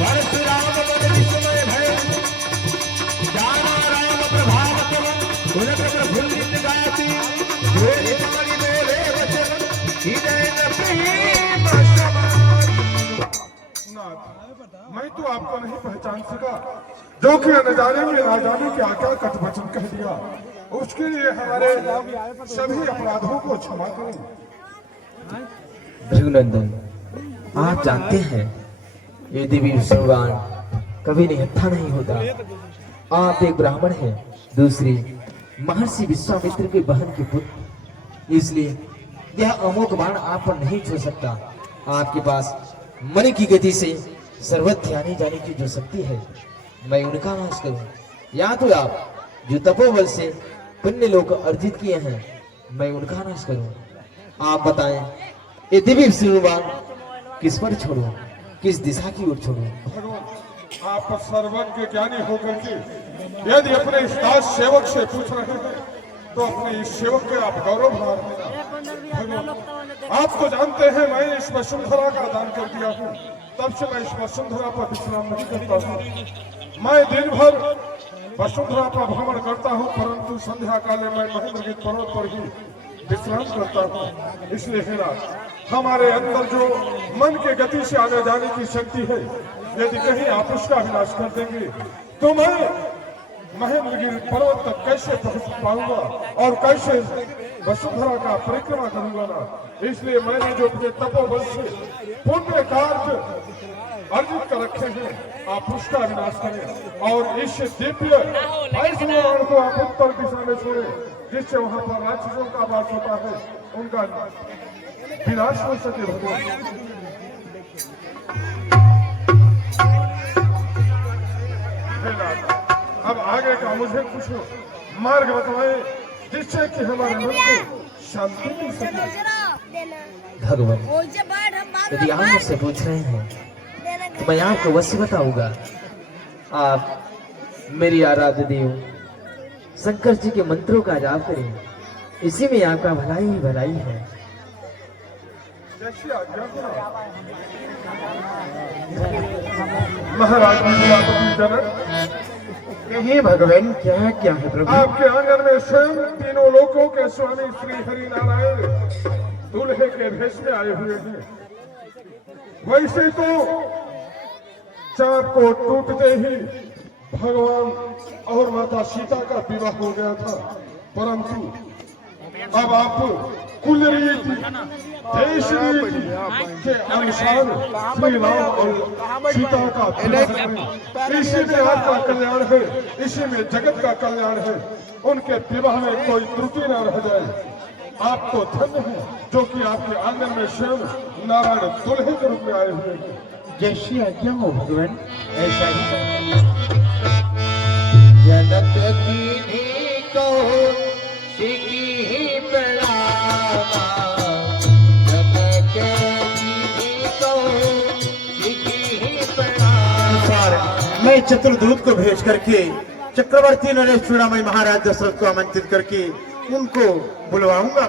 परशुराम बन विस्मय भय, जाना राम प्रभाव तुम, गुणक प्रफुल्लित गाति, जोरि तुम्हारी बोले वचन, हृदय न प्रेम समान। नाथ, मैं तो आपको नहीं पहचान सका, जो कि अनजाने में ना जाने क्या क्या कटवचन कह दिया। उसके लिए हमारे सभी अपराधों को क्षमा करें। भृगुनंदन, आप जानते हैं ये देवी विष्णुवान कभी निहत्था नहीं होता। आप एक ब्राह्मण हैं, दूसरी महर्षि विश्वामित्र के बहन के पुत्र, इसलिए यह अमोघ बाण आप पर नहीं छू सकता। आपके पास मन की गति से सर्वत्र आने जाने की जो शक्ति है, मैं उनका नाश करूं, या तो आप जो तपोबल से पुण्य लोक अर्जित किए हैं, मैं उनका नाश करूं। आप बताएं, ये दिव्य विष्णुवान किस पर छोड़ूं, किस दिशा की ओर छोड़ूं? भगवान, आप सर्वज्ञ ज्ञानी होकर के यदि अपने इस दास सेवक से पूछ रहे हैं, तो अपने इस सेवक के आप गौरव भार देना। भगवान, आप तो जानते हैं मैं इस वसुंधरा का दान कर दिया हूँ, तब से मैं इस वसुंधरा पर विश्राम नहीं करता हूँ। मैं दिन भर वसुंधरा पर भ्रमण करता हूँ, परंतु संध्या काले मैं महेंद्रगिरी पर्वत पर ही विश्राम करता हूँ। इसलिए है ना, हमारे अंदर जो मन के गति से आने जाने की शक्ति है, यदि कहीं आप उसका विनाश कर देंगे तो मैं महेंद्रगिरी पर्वत तक कैसे पहुंच पाऊंगा और कैसे वसुंधरा का परिक्रमा करूंगा ना। इसलिए मैंने जो अपने तपोबल से पुण्य कार्य अर्जित कर रखे हैं, आप उसका विनाश करें और इस दिव्य ऐश्वर्य को आप उत्तर दिशा में छोड़े, जिससे वहां पर राक्षसों का वास होता है, उनका विनाश हो सके। भगवान, अब आगे का मुझे कुछ मार्ग बताएं, जिससे कि हमारे मन को शांति मिल सके। भगवान, यदि आप मुझसे पूछ रहे हैं तो मैं आपको वैसे बताऊंगा। आप मेरी आराध्य देव शंकर जी के मंत्रों का जाप करें, इसी में आपका भलाई ही भलाई है। जैसी आज्ञा करो। महाराज विद्यापति जनक, हे भगवान, क्या क्या है प्रभु? आपके आंगन में स्वयं तीनों लोकों के स्वामी श्री हरि नारायण दूल्हे के भेष में आए हुए हैं। वैसे तो चाँद को टूटते ही भगवान और माता सीता का विवाह हो गया था, परंतु अब आप कुल रीति देश रीति के अनुसार श्री राम और सीता का विवाह करें। इसी में आपका कल्याण है, इसी में जगत का कल्याण है। उनके विवाह में कोई त्रुटि न रह जाए। आप तो धन्य हैं जो कि आपके आंगन में स्वयं नारायण दुल्हे के रूप में आए हुए हैं। जैसी आज्ञा हो भगवान, ऐसा ही। जनक दीनी को सिकी प्रणामा, जनक दीनी को सिकी प्रणामा। मैं चतुर्दूत को भेज करके चक्रवर्ती नरेश चूड़ामणि महाराज दशरथ को आमंत्रित करके उनको बुलवाऊंगा।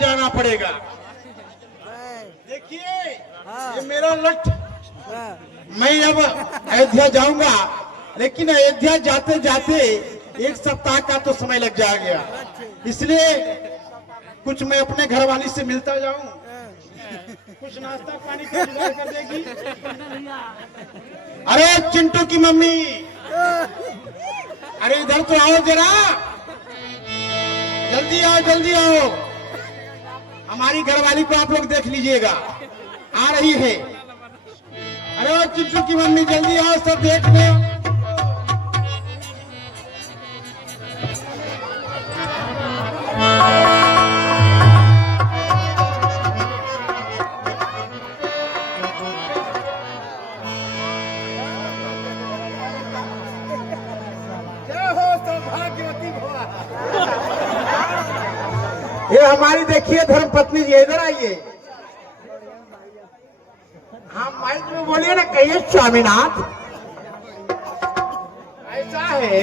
जाना पड़ेगा। देखिए ये मेरा लक्ष्य, मैं अब अयोध्या जाऊंगा, लेकिन अयोध्या जाते जाते 1 सप्ताह का तो समय लग जाएगा। इसलिए कुछ मैं अपने घरवाली से मिलता जाऊं, कुछ नाश्ता पानी का इंतजार कर देगी। अरे चिंटू की मम्मी, अरे इधर तो आओ जरा, जल्दी आओ जल्दी आओ। हमारी घरवाली को आप लोग देख लीजिएगा, आ रही है। अरे वो चिंटू की मम्मी जल्दी आओ, सब देख ले। ये हमारी देखिए धर्म पत्नी जी, इधर आइए। हाँ माइक में बोलिए ना, कहिए स्वामीनाथ। ऐसा है,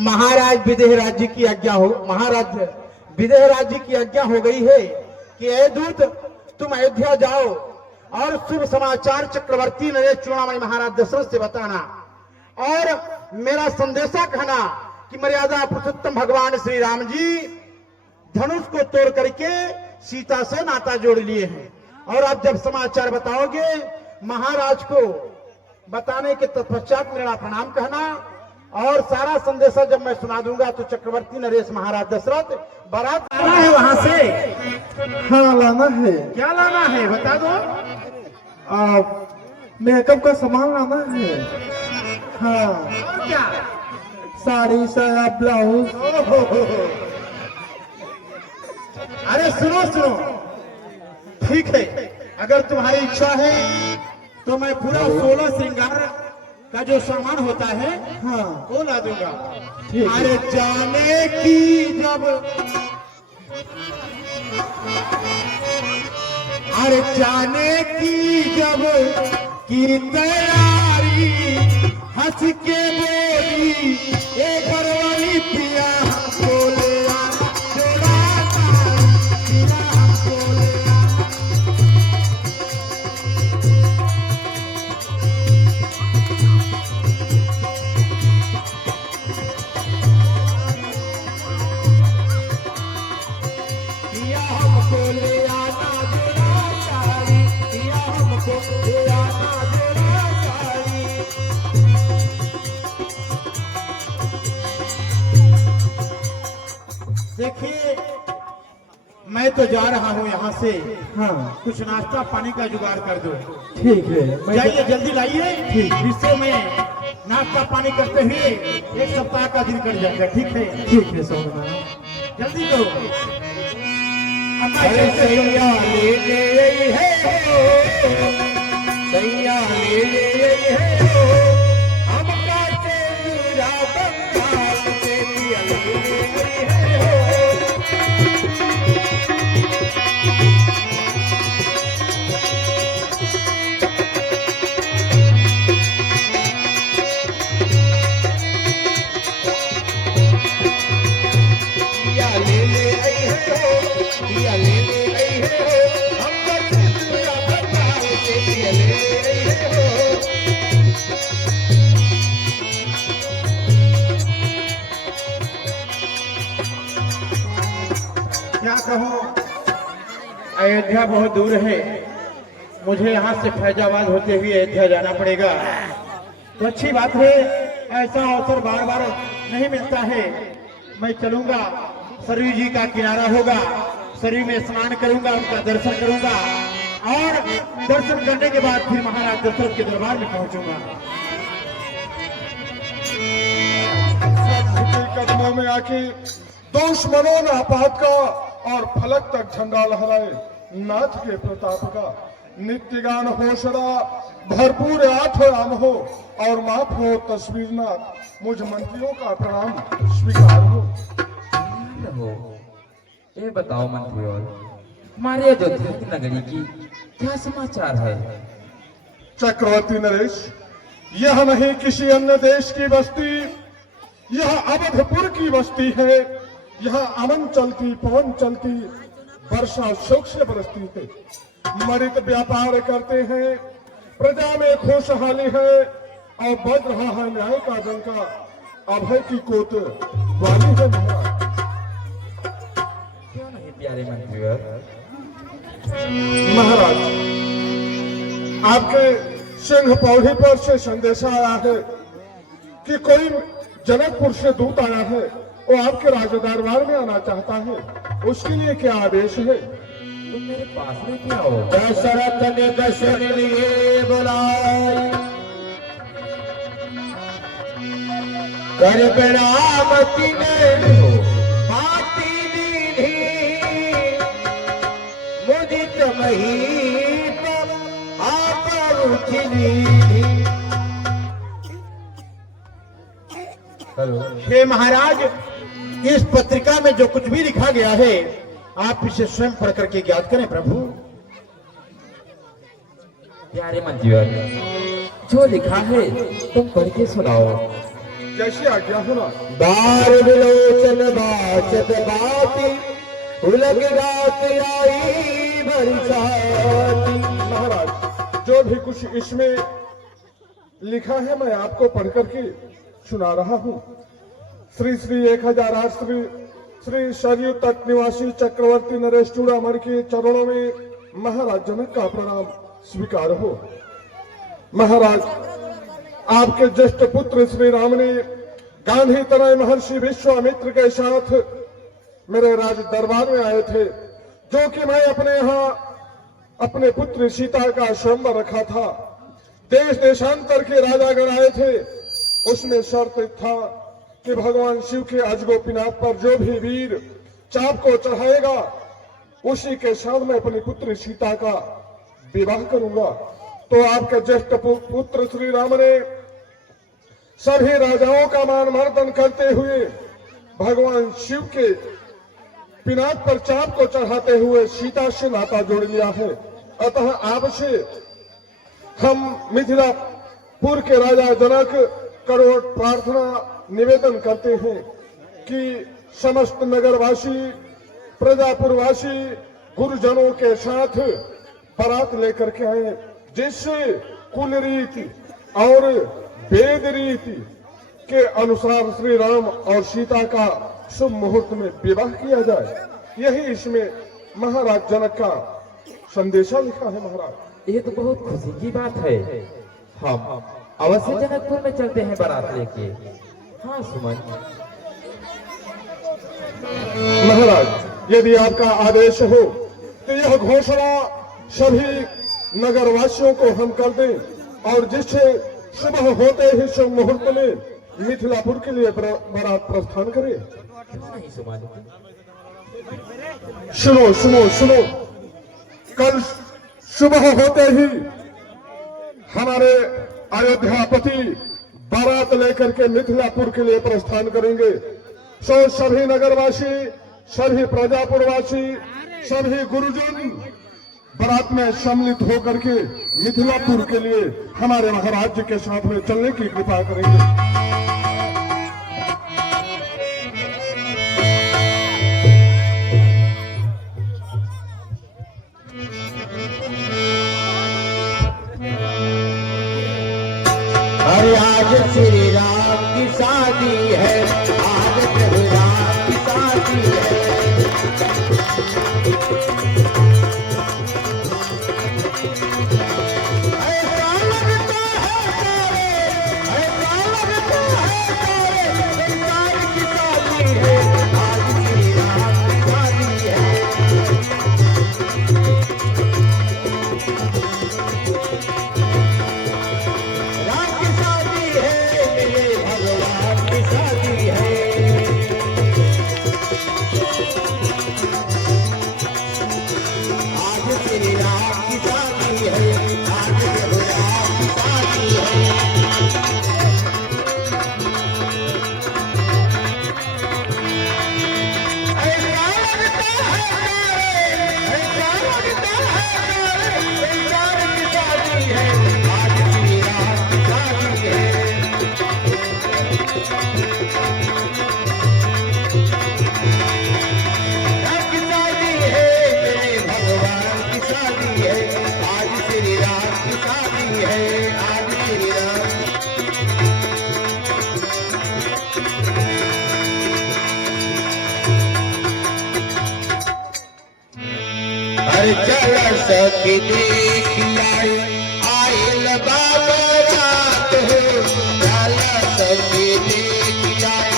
महाराज विदेह राज्य की आज्ञा हो, महाराज विदेह राज्य की आज्ञा हो गई है कि ए दूत तुम अयोध्या जाओ और शुभ समाचार चक्रवर्ती नरेश चूड़ामणि महाराज दशरथ से बताना, और मेरा संदेशा कहना कि मर्यादा पुरुषोत्तम भगवान श्री राम जी धनुष को तोड़ करके सीता से नाता जोड़ लिए हैं। और आप जब समाचार बताओगे महाराज को बताने के तत्पश्चात मेरा प्रणाम कहना, और सारा संदेशा जब मैं सुना दूंगा तो चक्रवर्ती नरेश महाराज दशरथ बारात लाना है वहां से। हाँ लाना है। क्या लाना है बता दो। मेकअप का सामान लाना है। हाँ, और क्या? साड़ी साया ब्लाउज। अरे सुनो सुनो, ठीक है, अगर तुम्हारी इच्छा है तो मैं पूरा 16 श्रृंगार का जो सामान होता है हाँ वो ला दूंगा। अरे जाने की जब, अरे जाने की जब की तैयारी, हंस के बोली एक घरवाली पिया हमको ले आना, जोड़ा तारी पिया हमको ले आना। पिया हमको ले आना जोड़ा तारी, पिया हमको ले आना जोड़ा तारी। देखिए मैं तो जा रहा हूँ यहाँ से। हाँ कुछ नाश्ता पानी का जुगाड़ कर दो। ठीक है। मैं जाइए जल्दी लाइए। ठीक। जिससे मैं नाश्ता पानी करते हुए 1 सप्ताह का दिन कट जाएगा। ठीक है? ठीक है स्वामीनाथ। जल्दी करो। अरे सैया ले ले है हो, सैया ले ले है हो, हमका तेरा बंगाल से पिया ले ले है हो। पिया ले ले है हो, पिया ले ले है हो, हमका तेरा बंगाल से पिया ले ले है हो। क्या कहूँ, अयोध्या बहुत दूर है। मुझे यहाँ से फैजाबाद होते हुए अयोध्या जाना पड़ेगा। तो अच्छी बात है, ऐसा अवसर बार बार नहीं मिलता है। मैं चलूंगा, सरयू जी का किनारा होगा, सरयू में स्नान करूंगा, उनका दर्शन करूंगा और दर्शन करने के बाद फिर महाराज दशरथ के दरबार में पहुंचूंगा। सबके कदमों में आके दुश्मनों ने आपात का और फलक तक झंडा लहराए नाथ के प्रताप का। नित्य गान हो सदा भरपूर 8 राम हो और माफ हो तस्वीर नाथ, मुझ मंत्रियों का प्रणाम स्वीकार हो। हो ये बताओ मंत्री और हमारे अयोध्या की नगरी की क्या समाचार है? चक्रवर्ती नरेश, यह नहीं किसी अन्य देश की बस्ती, यह अवधपुर की बस्ती है। यह अमन चलती पवन चलती, वर्षा शोक से बरसती है। मृत व्यापार करते हैं, प्रजा में खुशहाली है और बज रहा है न्याय का डंका, अभय की कोत वाली है महाराज। क्यों नहीं प्यारे मंत्री और महाराज, आपके सिंह पौड़ी पर से संदेशा आया है कि कोई जनकपुर से दूत आया है, वो आपके राज दरबार में आना चाहता है। उसके लिए क्या आदेश है? तुम मेरे पास में क्या हो? दशरथ ने दर्शन लिए बुलाए, कर प्रणाम तिन्हे पाती दीधी, मुदित महीप आप उठनी। हे महाराज, इस पत्रिका में जो कुछ भी लिखा गया है आप इसे स्वयं पढ़ करके ज्ञात करें प्रभु। प्यारे मंत्री और जो लिखा है तुम पढ़ के सुनाओ। जैसी आज्ञा हो ना। बार विलोचन बाचत बाती, उलग रात आई बरसाती। महाराज, जो भी कुछ इसमें लिखा है मैं आपको पढ़ करके सुना रहा हूँ। श्री श्री 1008 श्री सरयू तट निवासी चक्रवर्ती नरेश चूड़ामणि के चरणों में महाराज जनक का प्रणाम स्वीकार हो। महाराज, आपके ज्येष्ठ पुत्र श्री राम ने गांधी तनय महर्षि विश्वामित्र के साथ मेरे राज दरबार में आए थे, जो कि मैं अपने यहाँ अपने पुत्र सीता का स्वयंवर रखा था। देश देशांतर के राजागण आए थे। उसमें शर्त था कि भगवान शिव के अजगोपीनाथ पर जो भी वीर चाप को चढ़ाएगा उसी के साथ मैं अपनी पुत्री सीता का विवाह करूंगा। तो आपके ज्येष्ठ पुत्र श्री राम ने सभी राजाओं का मान मर्दन करते हुए भगवान शिव के पिनाक पर चाप को चढ़ाते हुए सीता से नाता जोड़ लिया है। अतः आपसे हम मिथिलापुर के राजा जनक करोड़ प्रार्थना निवेदन करते हैं कि समस्त नगरवासी प्रजापुरवासी गुरुजनों के साथ बारात लेकर के आए, जिससे कुल रीति और वेद रीति के अनुसार श्री राम और सीता का शुभ मुहूर्त में विवाह किया जाए। यही इसमें महाराज जनक का संदेशा लिखा है। महाराज, ये तो बहुत खुशी की बात है। हम अवश्य जनकपुर में चलते हैं बारात लेके। हाँ सुमन। महाराज, यदि आपका आदेश हो तो यह घोषणा सभी नगरवासियों को हम कर दें और जिससे सुबह होते ही शुभ मुहूर्त में मिथिलापुर के लिए बारात प्रस्थान करें। सुनो सुनो सुनो, कल सुबह होते ही हमारे अयोध्यापति बारात लेकर के मिथिलापुर के लिए प्रस्थान करेंगे। सो सभी नगरवासी, सभी प्रजापुरवासी, सभी गुरुजन बारात में सम्मिलित होकर के मिथिलापुर के लिए हमारे महाराज के साथ में चलने की कृपा करेंगे। अरे आज श्री राम की शादी है, आज प्रभु राम की शादी है। ऐसा लगता है तारे, ऐसा लगता है तारे, राम की शादी है, आज श्री राम की शादी है। राम की शादी है, मेरे भगवान की शादी है। आज श्री राम की शादी है, आज भगवान की शादी है। ऐसा लगता है तारे, ऐसा लगता है तारे, राम की शादी है, आज श्री राम की शादी है। राम की शादी है, मेरे भगवान की शादी है, आज श्री राम की शादी है, आज श्री राम। अरे चल सखी देख लाई, आयल बाबा रात हो, चल सखी देख लाई।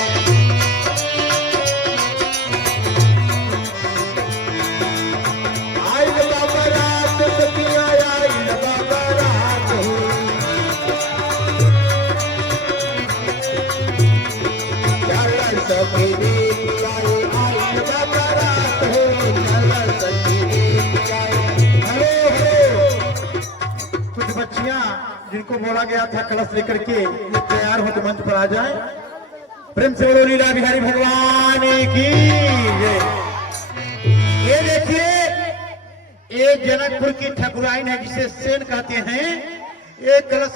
आयल बाबा रात सखिया, आयल बाबा रात हो। चल सखी देख लाई, आयल बाबा रात हो, चल सखी देख लाई। हेलो कुछ बच्चियां जिनको बोला गया था कलश लेकर के ये तैयार हो तो मंच पर आ जाए। प्रेम से बोलो लीला बिहारी भगवान की जय। ये देखिए, ये जनकपुर की ठकुराइन है जिसे सेन कहते हैं। ये कलश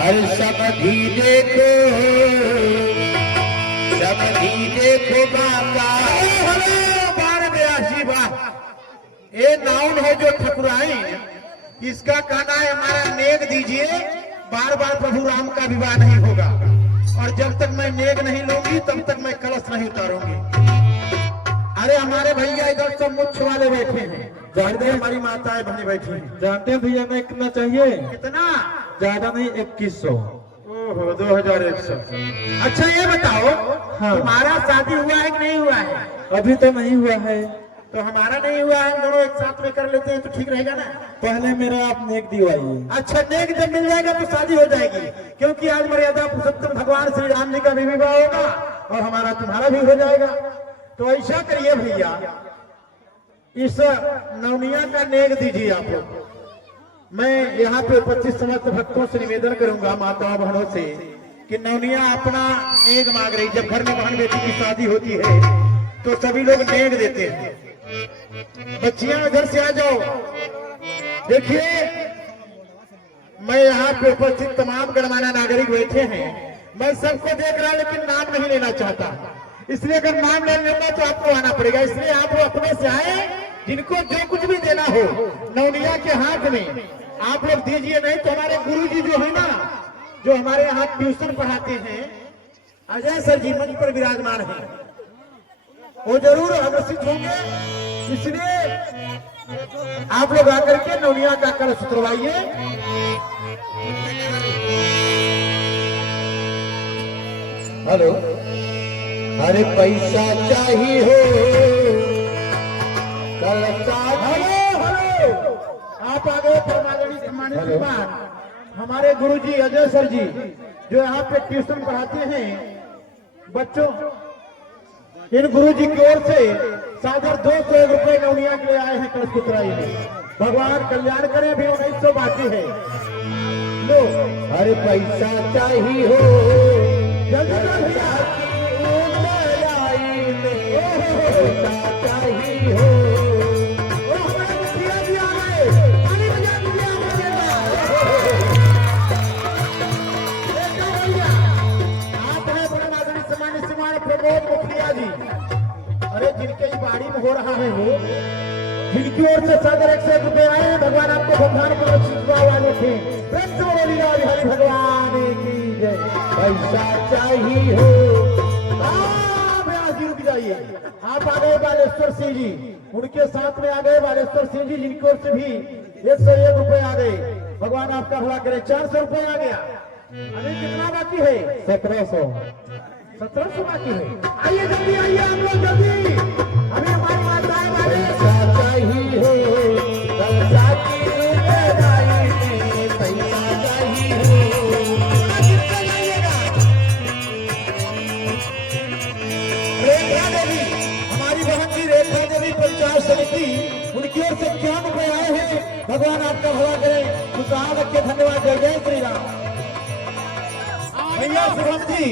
अरे समधी देखो, समधी देखो बाबा। बार बयासी बार ये नाउन है जो ठकुराइन, इसका कहना है हमारा नेग दीजिए, बार बार प्रभु राम का विवाह नहीं होगा और जब तक मैं नेग नहीं लूंगी तब तक मैं कलश नहीं उतारूंगी। अरे हमारे भैया इधर सब मुच्छ वाले बैठे हैं, जानते हैं हमारी माताएं बहने बैठी हैं। जानते हैं भैया मैं कितना चाहिए? कितना? ज्यादा नहीं, 2100। ओहो 2100। अच्छा ये बताओ, हाँ। तुम्हारा शादी हुआ है कि नहीं हुआ है? अभी तो नहीं हुआ है। तो हमारा नहीं हुआ है, हम दोनों एक साथ में कर लेते हैं तो ठीक रहेगा ना। पहले मेरा आप नेक दिवाइए। अच्छा नेक जब मिल जाएगा तो शादी हो जाएगी, क्योंकि आज मर्यादा पुरुषोत्तम भगवान श्री राम जी का भी विवाह होगा और हमारा तुम्हारा भी हो जाएगा। तो ऐसा करिए भैया, इस नवनिया का नेक दीजिए आप लोग। मैं यहाँ पे 25 समस्त भक्तों से निवेदन करूंगा, माताओं बहनों से, कि नवनिया अपना नेक मांग रही। जब घर में बहन बेटी की शादी होती है तो सभी लोग नेक देते हैं। बच्चियां इधर से आ जाओ। देखिए, मैं यहाँ पे उपस्थित तमाम गणमान्य नागरिक बैठे हैं, मैं सबको देख रहा लेकिन नाम नहीं लेना चाहता, इसलिए अगर नाम नहीं लेना तो आपको आना पड़ेगा। इसलिए आप अपने से आए, जिनको जो कुछ भी देना हो नवनिया के हाथ में आप लोग दीजिए। नहीं तो हमारे गुरुजी जो है ना, जो हमारे यहाँ ट्यूशन पढ़ाते हैं, अजय सर जी मंच पर विराजमान है, वो जरूर अग्रसित होंगे इसलिए आप लोग आकर के नौनिया का कलश उतरवाइए। हेलो, अरे पैसा चाहिए हो, हेलो हेलो, आप आगे परमादेवी सम्मानित श्रीमान हमारे गुरुजी अजय सर जी जो यहाँ पे ट्यूशन पढ़ाते हैं बच्चों, इन गुरुजी की ओर से सागर 200 रुपए नौनिया के लिए आए हैं कलश उतराई में। भगवान कल्याण करें, अभी 1900 बाकी है। लो, अरे पैसा चाहिए हो, जल्दी जल्दी पैसा चाहिए हो। प्रमोद मुखिया जी, अरे जिनके ही बाड़ी में हो रहा है वो, जिनकी ओर से सागर 101 रुपए आए हैं, भगवान आपको भगवान पर वाले थे। प्रेम से बोलिए हरि भगवान की जय। पैसा चाहिए हो। जी रुक जाइए, आप आ गए बालेश्वर सिंह जी, उनके साथ में आ गए बालेश्वर सिंह जी, जिनकी ओर से भी 101 रुपए आ गए। भगवान आपका भला करे। 400 रुपए आ गया, अभी कितना बाकी है? 1700 बाकी है। आइए जल्दी आइए हम लोग जल्दी, अभी हमारी माताएं वाले पैसा चाहिए हो, पैसा की उम्मीदाई में पैसा चाहिए हो। रेखा देवी, हमारी बहन जी रेखा देवी पंचायत समिति, उनकी ओर से 51 रुपए आए हैं। भगवान आपका भला करे, खुशहाल रखे। धन्यवाद। जय जय श्री राम। भैया शुभम जी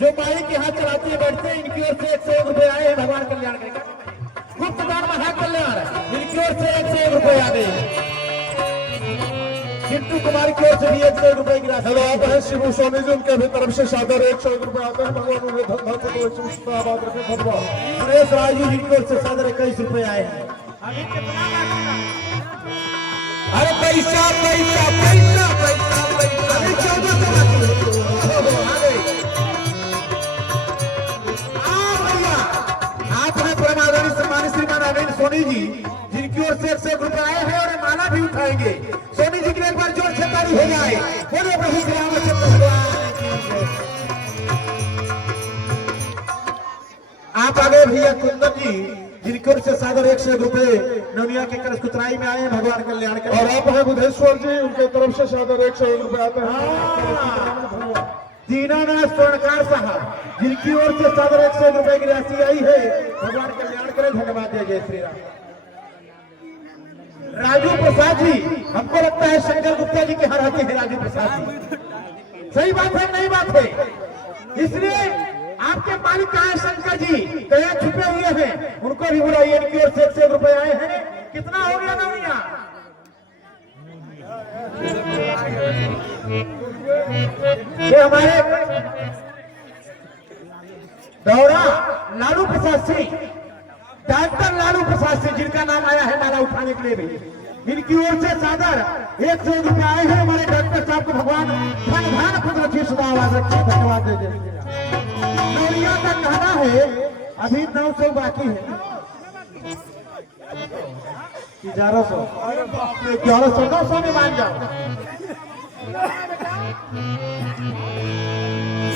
जो माई के हाथ चलाते हैं बैठते हैं, इनकी ओर से 101 रुपए आए हैं। भगवान कल्याण करेगा। गुप्त दान महाकल्याण, इनकी ओर से 101 रुपए आ गए। चिंटू कुमार की ओर से भी 101 रुपए की राशि। हेलो, आप हैं शिबू सोनी जी, उनके भी तरफ से सादर 101 रुपए आते हैं। भगवान उन्हें धंधा से आबाद रखे। धन्यवाद। सुरेश राय जी, जिनकी ओर से सादर 21 रुपए आए हैं। अभी कितना बाकी है? अरे पैसा पैसा पैसा पैसा पैसा, अभी 1400 बाकी है। आप हैं परमादेवी सम्मानित श्रीमान अरविंद सोनी जी, जिनकी ओर से 101 रुपए आए हैं और माला भी उठाएंगे। सोनी जी के लिए एक बार जोर से ताली हो जाए। बोलो प्रभु श्री रामचंद्र भगवान की जय। आप आगे भैया कुंदन जी, जिनकी ओर से सादर 101 रुपए नौनिया के कलश उतराई में आए हैं। भगवान कल्याण करें। और आप हैं बुधेश्वर जी, उनके तरफ से सादर 101 रुपए आते हैं। दीनानाथ स्वर्णकार साहब, जिनकी ओर से सादर 101 रुपए की राशि आई है। भगवान कल्याण करें। धन्यवाद। जय जय श्री राम। राजू प्रसाद जी, हमको लगता है शंकर गुप्ता जी के हराते हैं राजू प्रसाद जी। सही बात है नहीं बात है? इसलिए आपके मालिक कहाँ है शंकर जी? कहीं छुपे हुए हैं, उनको भी बुलाइए। इनकी ओर से 101 रुपए आए हैं। कितना हो गया नौनिया? ये हमारे दौरा लालू प्रसाद सिंह, डॉक्टर लालू प्रसाद सिंह, जिनका नाम आया है माला उठाने के लिए भी, इनकी ओर से सादर 101 रुपए आए हैं। हमारे डॉक्टर साहब को भगवान धन धन खुद रखिए, सदा आवाज रखिए। धन्यवाद। दे नौनिया का कहना है अभी 900 बाकी है। 1100 1100 900 में मान जाओ।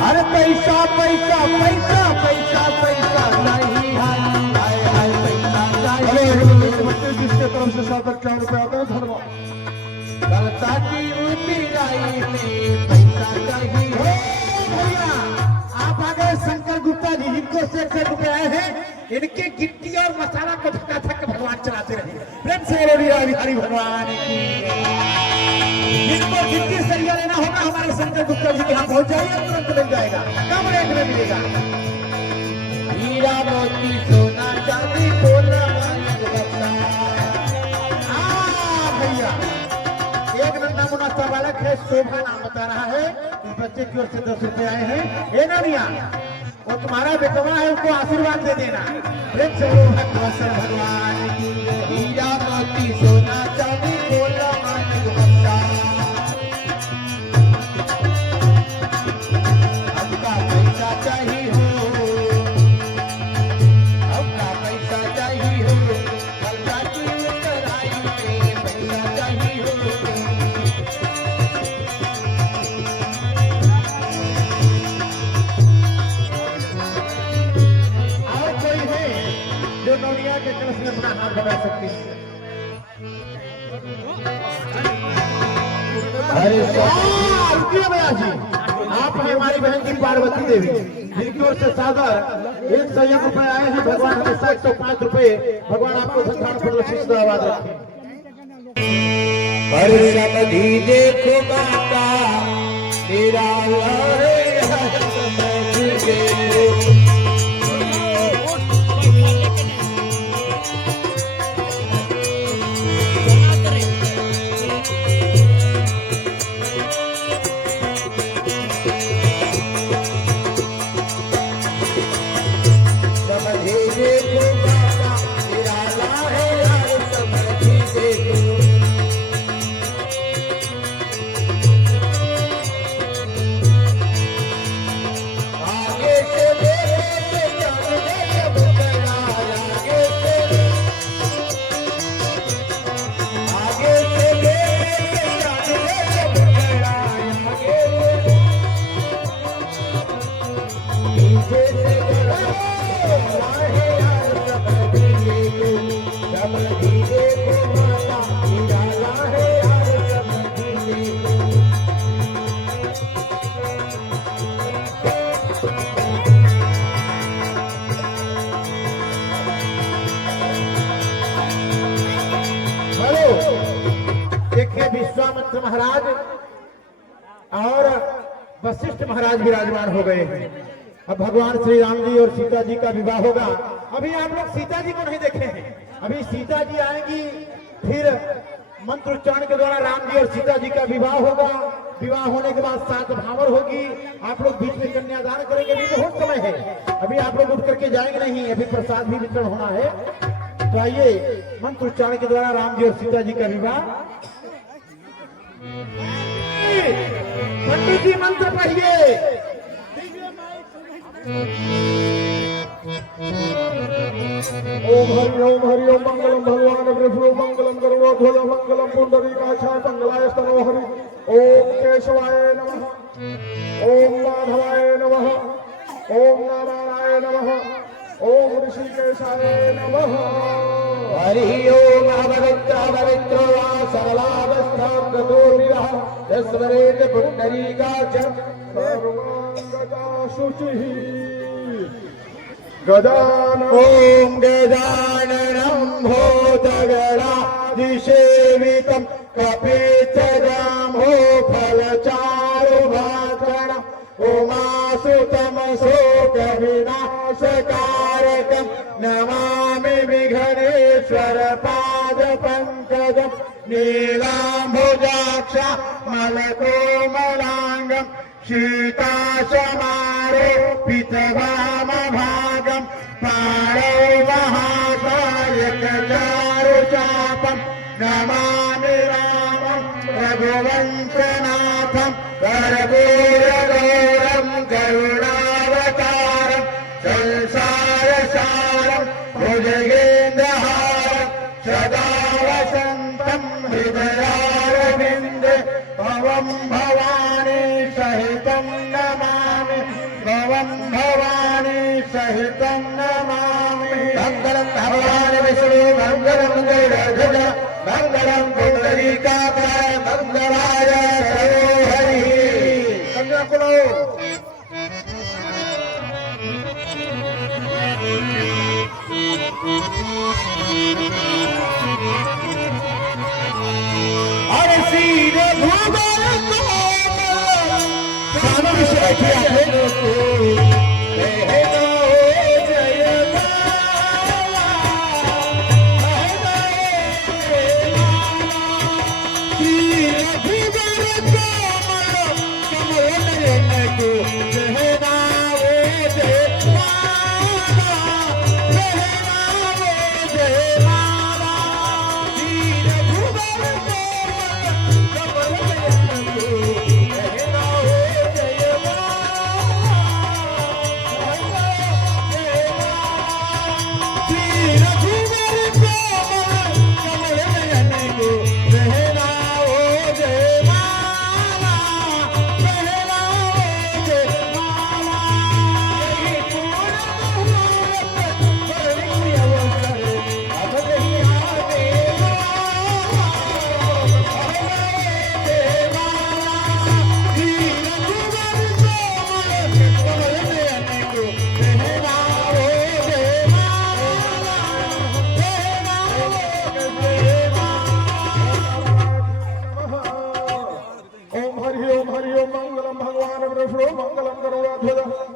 अरे पैसा पैसा पैसा पैसा पैसा नहीं है, पैसा बच्चे जिसके तरफ से सादर 4 रुपए आते हैं। धन्यवाद। पैसा की उम्मीदाई में पैसा चाहिए हो। भैया आप आ गए शंकर गुप्ता जी, जिनको से 101 रुपए आए हैं। इनके गिट्टी और मसाला को धक्का धक्का भगवान चलाते रहे। प्रेम से हरि भगवान की। जिनको गिट्टी सरिया लेना होगा हमारे शंकर गुप्ता जी के यहाँ पहुंच जाइए, तुरंत मिल जाएगा, कम रेट में मिलेगा। हीरा मोती सोना चांदी सोना भैया एक नन्ना मुन्ना सा बालक है, शोभा नाम बता रहा है। इस बच्चे की ओर से 10 रुपए आए हैं। ए ननिया, वो तुम्हारा बेटवा है, उसको आशीर्वाद दे देना। प्रेम से भगवान की। हीरा मोती सोना चांदी सोना मानिक बक्सा, हमका पैसा चाहिए हो, हमका पैसा चाहिए हो। अरे रुकिए भैया जी, आप हैं हमारी बहन की पार्वती देवी, जिनकी ओर से सागर 101 रुपए आए हैं। भगवान हमेशा 105 रुपए भगवान आपको संतान पर लक्षित आवाज रखें। पर समझी देखो माता तेरा लारे समझ देखो। विश्वामित्र महाराज और वशिष्ठ महाराज विराजमान हो गए हैं। अब भगवान श्री राम जी और सीता जी का विवाह होगा। अभी आप लोग सीता जी को नहीं देखे हैं, अभी सीता जी आएंगी, फिर मंत्रोच्चारण के द्वारा राम जी और सीता जी का विवाह होगा। विवाह होने के बाद 7 भावर होगी। आप लोग बीच में कन्यादान करेंगे, अभी बहुत समय है, अभी आप लोग उठ करके जाएंगे नहीं, अभी प्रसाद भी वितरण होना है। तो आइए मंत्रोच्चारण के द्वारा राम जी और सीता जी का विवाह। पंडित जी मंत्र पढ़िए। ओम हरि ओम मंगलम भगवान विष्णु मंगलम गरुड़ध्वज मंगलम पुंडरीकाक्षाय मंगलाय स्तनो हरि। ओम केशवाय नमः, ओम माधवाय नमः, ओम नारायणाय नमः, ओम ऋषिकेशाय नमः। हरि ओम अवरुद्ध वा सरलावस्थां गतो विरह यस्वरेत पुंडरीकाक्षं सर्वांगता शुचिः। गजानन ओम गजाननं भूतगणाधिसेवितं कपित्थजम्बो फलचारुभक्षणं उमासुतं शोकविनाशकारकं नमामि विघ्नेश्वर पादपङ्कजं नीलाम्बुजाक्षा मलकोमलाङ्गं शीताशमारोपितवामभागं पाणौ महाकायकचारुचापं नमामि रामं रघुवंशनाथं कर्पूरगौरं करुणावतारं संसारसारं भुजगेन्द्रहारं सदा वसन्तं हृदयारविन्दे भवं भवानी सहितं नमामि, भवं भवानी सहितं नमामि। मंगलम भगवान विष्णु मंगलम गरुड़ध्वज मंगलम पुंडरीकाक्षाय मंगलाय हरि। अरे सीधे भूगोल को सामने से बैठे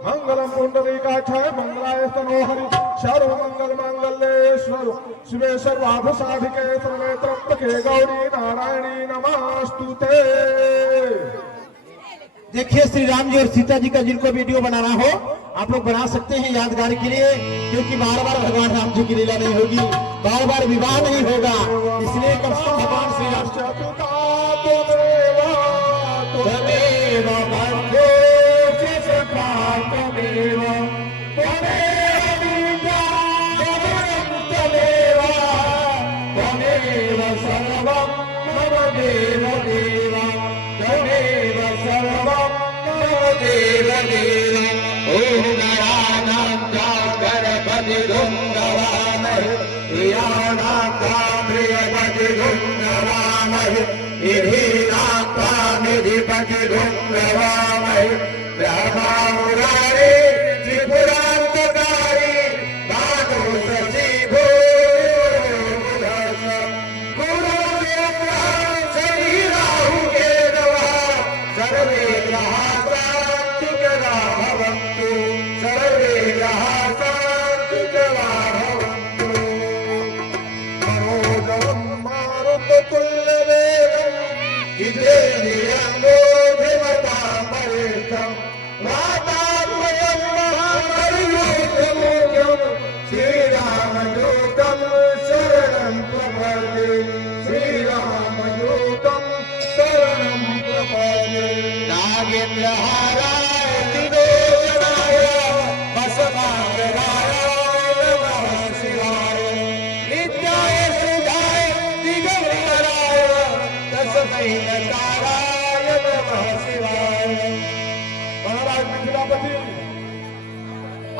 मंगलम पुंडरीकाक्षाय मंगलाय तनोहरि सर्व मंगल मांगल्येश्वर शिवे सर्वार्थ साधिके शरणे त्र्यंबके गौरी नारायणी नमस्तुते। देखिए श्री राम जी और सीता जी का जिनको वीडियो बनाना हो आप लोग बना सकते हैं यादगार के लिए, क्योंकि बार बार भगवान राम जी की लीला नहीं होगी, बार बार विवाह नहीं होगा, इसलिए कम से कम भगवान श्री राम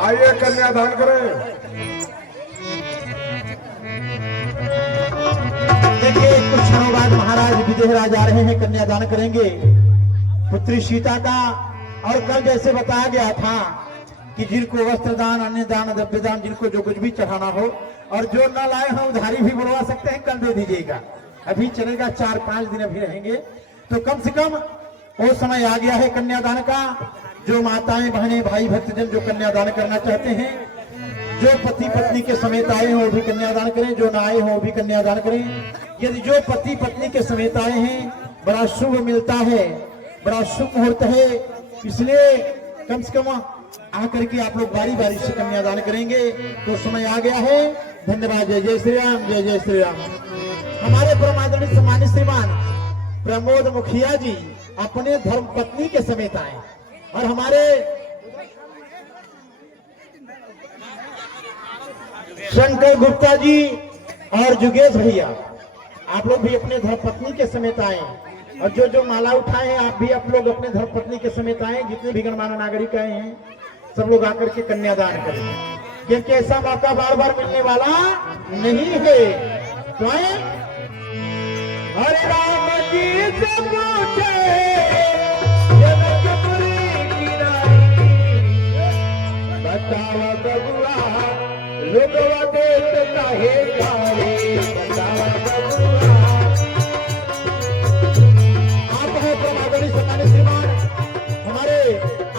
आइए कन्यादान करें। देखिए कुछ क्षणों बाद महाराज विदेहराज आ रहे हैं, कन्यादान करेंगे पुत्री सीता का। और कल जैसे बताया गया था कि जिनको वस्त्र दान, अन्य दान, द्रव्य दान, जिनको जो कुछ भी चढ़ाना हो, और जो न लाए हो उधारी भी बुलवा सकते हैं, कल दे दीजिएगा। अभी चलेगा 4-5 दिन अभी रहेंगे, तो कम से कम वो समय आ गया है कन्यादान का। जो माताएं, बहनें, भाई, भक्तजन जो कन्यादान करना चाहते हैं, जो पति पत्नी के समेत आए हो वो भी कन्यादान करें, जो ना आए हो वो भी कन्यादान करें। यदि जो पति पत्नी के समेत आए हैं, बड़ा शुभ मिलता है, बड़ा शुभ मुहूर्त है, इसलिए कम से कम आकर के आप लोग बारी बारी से कन्यादान करेंगे। तो समय आ गया है। धन्यवाद। जय जय श्री राम, जय जय श्री राम। हमारे परमादरणीय सम्मानित श्रीमान प्रमोद मुखिया जी अपने धर्म पत्नी के समेत आए, और हमारे शंकर गुप्ता जी और जुगेश भैया आप लोग भी अपने धर्मपत्नी के समेत आए, और जो जो माला उठाए हैं आप भी आप लोग अपने धर्मपत्नी के समेत आए। जितने भी गणमान्य नागरिक आए हैं सब लोग आकर के कन्यादान करें, क्योंकि ऐसा मौका बार बार मिलने वाला नहीं है। तो आए। हरे राम जी से पूछे बतावा बबुआ लोगवा देत काहे गारे, बतावा बबुआ। आप हैं परमादरणीय सम्मानित श्रीमान हमारे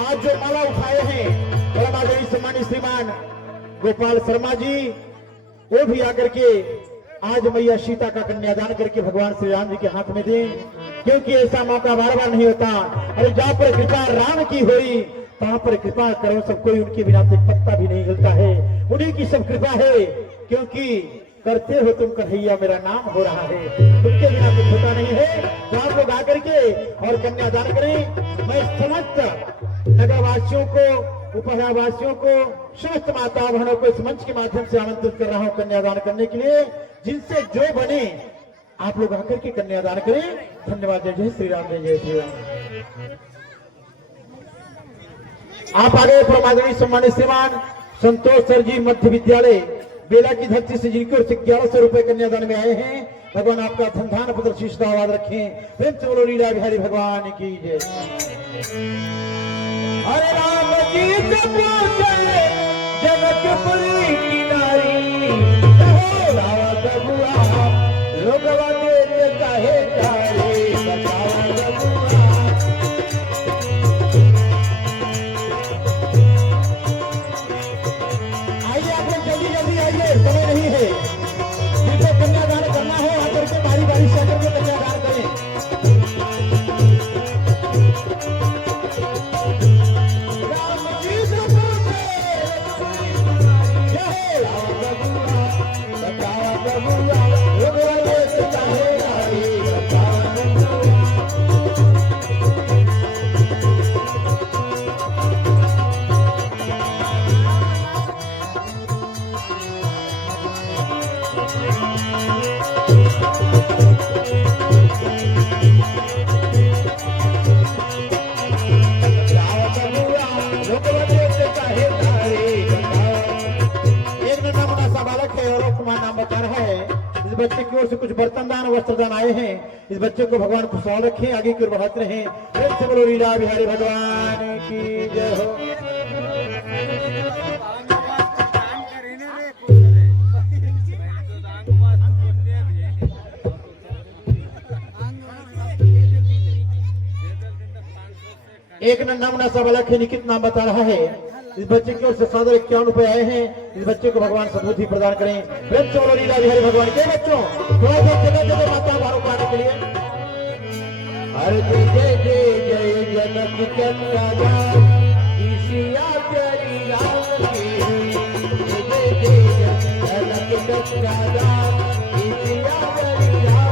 आज जो माला उठाए हैं, परमादरणीय सम्मानित श्रीमान गोपाल शर्मा जी, वो भी आकर के आज मैया सीता का कन्यादान करके भगवान श्री राम जी के हाथ में दें, क्योंकि ऐसा मौका बार बार नहीं होता। और जहाँ पर कृपा राम की हुई वहां पर कृपा करो सब कोई, उनके बिना तो पत्ता भी नहीं हिलता है, उन्हीं की सब कृपा है। क्योंकि करते हो तुम कन्हैया मेरा नाम हो रहा है, उनके बिना कुछ होता नहीं है। तो आप लोग आकर के और कन्यादान करें। मैं समस्त नगरवासियों को, उपहारवासियों को, समस्त माता बहनों को इस मंच के माध्यम से आमंत्रित कर रहा हूं कन्यादान करने के लिए। जिनसे जो बने आप लोग आकर के कन्यादान करें। धन्यवाद। जय जय श्री राम, जय जय श्री राम। आप आगे परमादरणीय सम्मानित श्रीमान संतोष सर जी मध्य विद्यालय बेला की धरती से जिनकी ओर से 1100 रुपए कन्यादान में आए हैं। भगवान आपका धन धान पुत्र शीश आवाज रखें। प्रेम से बोलो लीला बिहारी भगवान की जय। हरे राम जी से पूछे जनकपुरी की नारी, कहो लावा बबुआ लोगवा देते काहे गारे, बतावा बबुआ। है तारे कथा। एक नन्हा मुन्ना सा बालक है और कुमार नाम बता रहा है। इस बच्चे की ओर से कुछ बर्तन दान वस्त्र दान आए हैं। इस बच्चे को भगवान खुशहाल रखें, आगे की ओर बढ़ाते रहें। प्रेम से बोलो लीला बिहारी भगवान की जय हो। एक नन्हा मुन्ना सा बालक है, निकित नाम बता रहा है। इस बच्चे की ओर से 51 रुपए आए हैं। इस बच्चे को भगवान सद्बुद्धि प्रदान करें। प्रेम से बोलो लीला बिहारी भगवान के। बच्चों थोड़ा सा जगह दे दो माता बाहर को आने के लिए। हर जय जय जय जनक चंद्रदास ईशिया तेरी राम की। जय जय जय जनक चंद्रदास ईशिया तेरी राम की।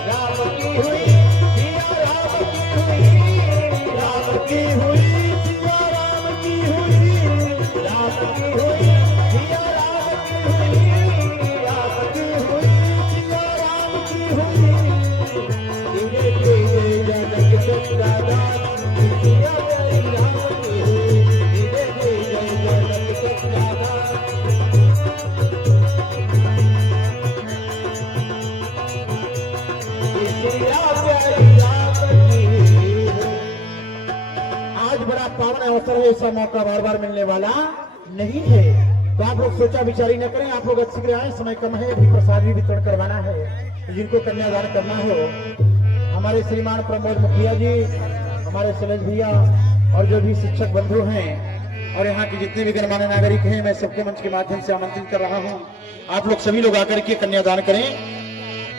राम की हुई सिया राम की हुई, राम की हुई सिया राम की हुई, राम की हुई सिया राम की हुई, राम की हुई सिया राम की हुई। जय जय जनक चंद्रदास सिया तेरी राम की हुई। जय जय जनक चंद्रदास। आज बड़ा पावन अवसर है, ऐसा मौका बार बार मिलने वाला नहीं है। तो आप लोग सोचा विचारी न करें, आप लोग शीघ्र आए, समय कम है, अभी प्रसाद भी वितरण करवाना है। जिनको कन्यादान करना हो, हमारे श्रीमान प्रमोद मुखिया जी, हमारे शैलेश भैया और जो भी शिक्षक बंधु हैं और यहाँ के जितने भी गणमान्य नागरिक हैं, मैं सबके मंच के माध्यम से आमंत्रित कर रहा हूँ। आप लोग सभी लोग आकर के कन्यादान करें।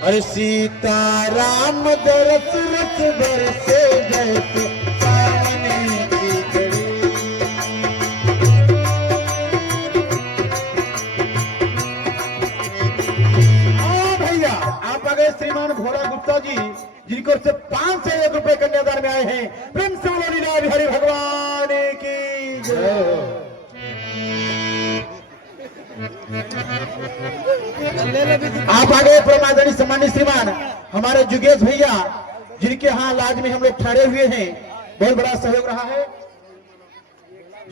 अरे सीताराम दरस रस बरसे जैसे सावने की घड़ी। भैया आप आ गए श्रीमान भोला गुप्ता जी, जिनको से 501 रुपए कन्यादान में आए हैं। प्रेम से बोलो लीला बिहारी भगवान की जय। आप आगे परमादरणी सम्मानित श्रीमान हमारे जुगेश भैया, जिनके यहाँ लाज में हम लोग ठहरे हुए हैं, बहुत बड़ा सहयोग रहा है,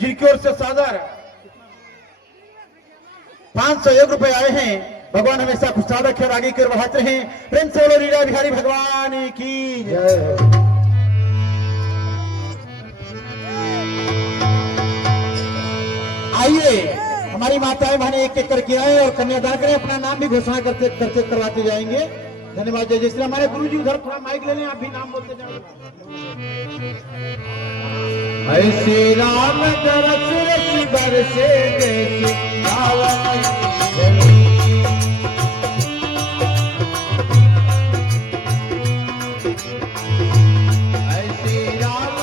जिनकी ओर से सादर 501 रुपए आए हैं। भगवान हमेशा खुशहाल रखे और आगे की ओर बढ़ाते हैं। प्रेम से बोलो लीला बिहारी भगवान की जय। आइए हमारी माताएं बहनें एक एक करके आए और कन्यादान करें। अपना नाम भी घोषणा करते करते करवाते जाएंगे। धन्यवाद। जय जय श्री। हमारे गुरु जी उधर थोड़ा माइक ले लें, आप भी नाम बोलते जाओ। श्री राम दरस रस बरसे जैसे सावन की घड़ी। श्री राम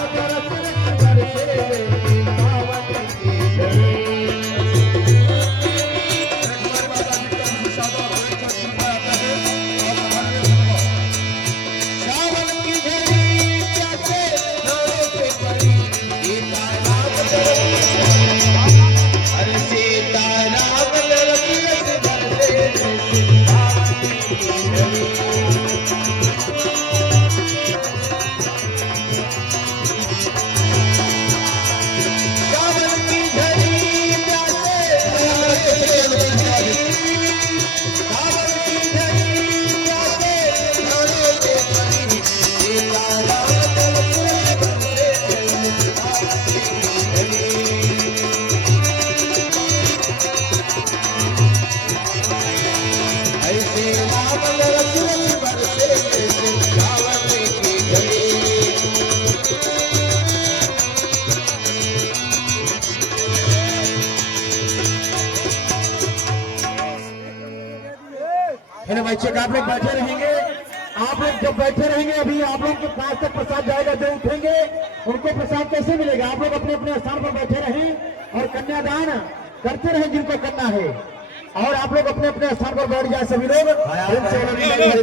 दरस रस बरसे जैसे सावन की घड़ी। हेलो बच्चे, आप लोग बैठे रहेंगे। आप लोग जब बैठे रहेंगे, अभी आप लोग के पास तक प्रसाद जाएगा, जो उठेंगे उनको प्रसाद कैसे मिलेगा? आप लोग अपने अपने स्थान पर बैठे रहें और कन्यादान करते रहें जिनको करना है। और आप लोग अपने अपने स्थान पर बैठ जाए सभी लोग।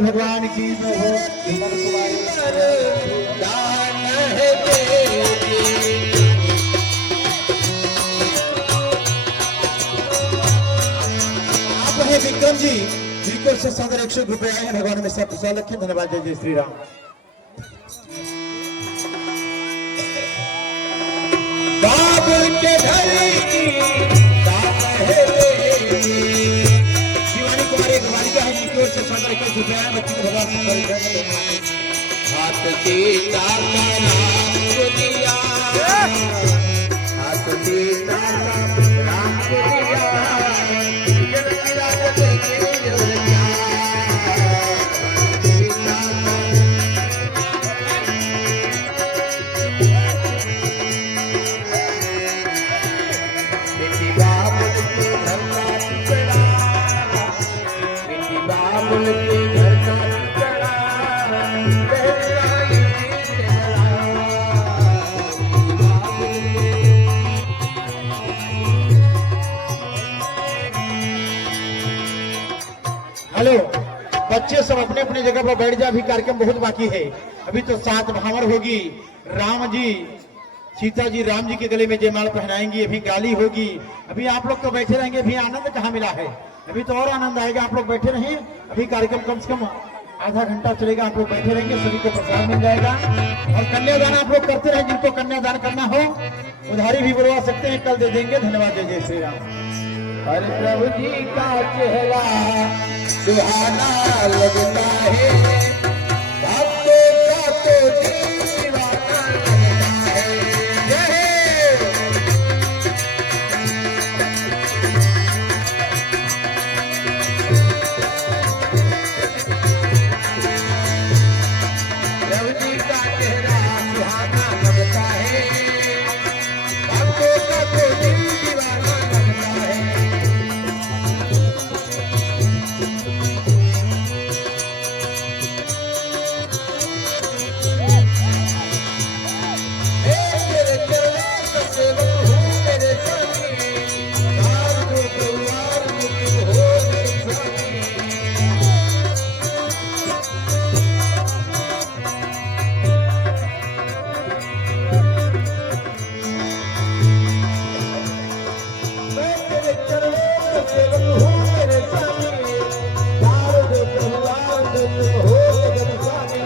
भगवान की आप है विक्रम जी, जिनको से सदर 100 रुपए आए हैं भगवान में सब कुशल रखें। धन्यवाद। जय जय श्री राम। बाबुल के घर की शिवानी कुमारी एक बालिका है जिनकी ओर से सदर 100 रुपए आए। बच्ची को भगवान हाथ सीता का नाम को दिया, हाथ सीता का नाम को दिया, जग मिला के और क्या सीता बेटी बाबुल के घर का टुकड़ा, बेटी बाबुल के घर का टुकड़ा, लहराई चला हेलो बच्चे सब अपने अपने जगह पर बैठ जाए। अभी कार्यक्रम बहुत बाकी है। अभी तो 7 भावर होगी। राम जी सीता जी राम जी के गले में जयमाल पहनाएंगी। अभी गाली होगी। अभी आप लोग तो बैठे रहेंगे। अभी आनंद कहाँ मिला है? अभी तो और आनंद आएगा। आप लोग बैठे रहें। अभी कार्यक्रम कम से कम आधा घंटा चलेगा। आप लोग बैठे रहेंगे। सभी को प्रसाद मिल जाएगा। और कन्यादान आप लोग करते रहें। जिनको कन्यादान करना हो उधारी भी बुलवा सकते हैं। कल दे देंगे। धन्यवाद। जय जय श्री राम। हर प्रभु जी का चेहरा सुहाना लगता है, भक्तों का तो दीवाना लगता है। जय प्रभु जी का चेहरा सुहाना लगता है, भक्तों का तो दीवाना लगता है। मेरे चरणों का सेवक हूँ मेरे स्वामी, द्वार दो द्वार मुझे हो मेरे स्वामी। मैं तेरे चरणों का सेवक हूँ मेरे स्वामी, द्वार दो द्वार मुझे हो मेरे स्वामी।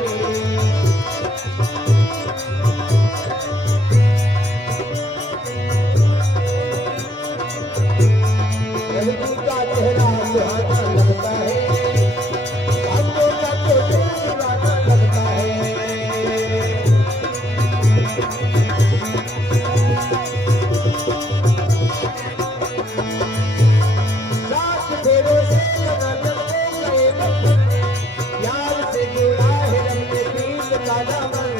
प्रभु जी का चेहरा सुहाना लगता है, भक्तों का तो दिल दीवाना लगता है। सात फेरों से लगा जमने गए बंधन, प्यार से जुड़ा है रंग प्रीत का दामन।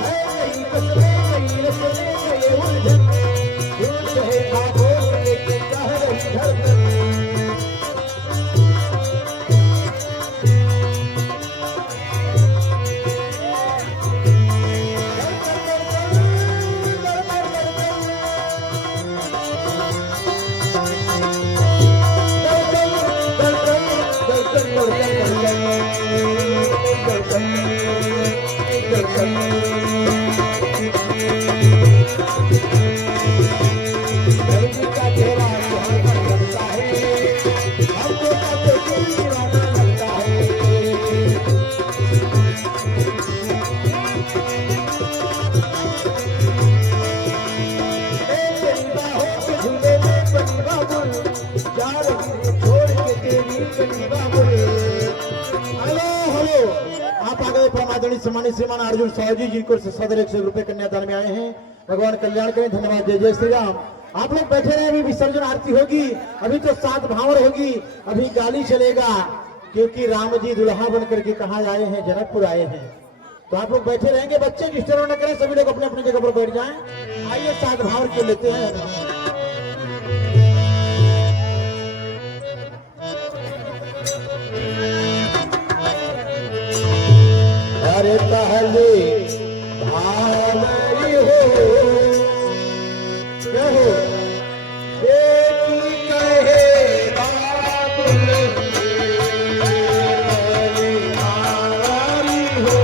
नई कसमें नई रस्में नए उलझन, झूठ है खामोश लेकिन कह रही धड़कन। आप आ गए परमादरणीय सम्मानित श्रीमान अर्जुन साहु जी जिनको से सदर 100 रुपए कन्यादान में आए हैं। भगवान कल्याण करें। धन्यवाद। जय जय श्री राम। आप लोग बैठे रहे। अभी विसर्जन आरती होगी। अभी तो 7 भावर होगी। अभी गाली चलेगा क्योंकि राम जी दुल्हा बन करके कहाँ आए हैं? जनकपुर आए हैं। तो आप लोग बैठे रहेंगे। बच्चे डिस्टर्ब न करें। सभी लोग अपने अपने जगह पर बैठ जाएं। आइए 7 भावर क्यों लेते हैं। अरे पहले भावरी हो कहो, बेटी कहे बाबुल पहले भावरी हो,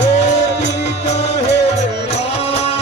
बेटी कहे बाबुल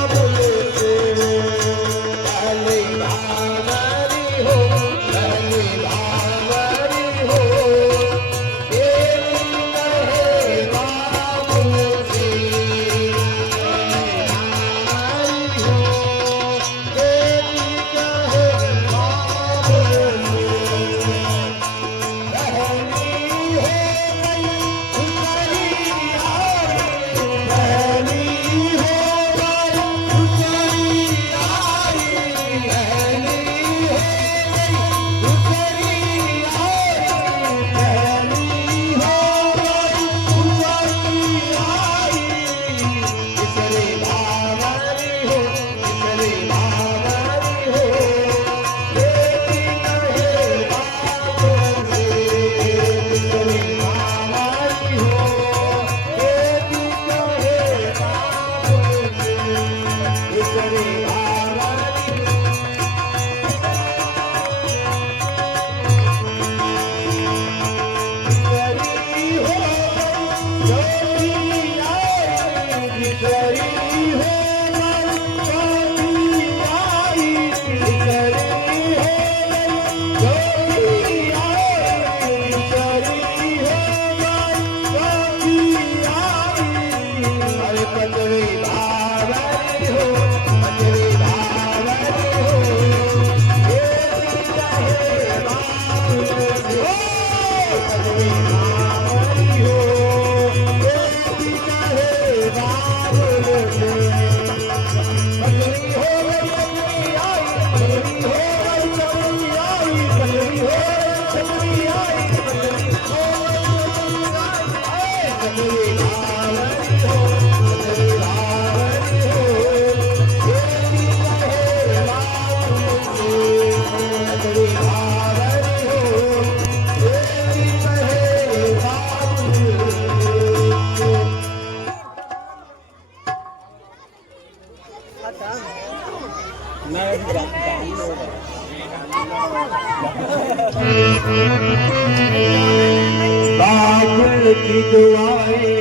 बाबुल की दुआएं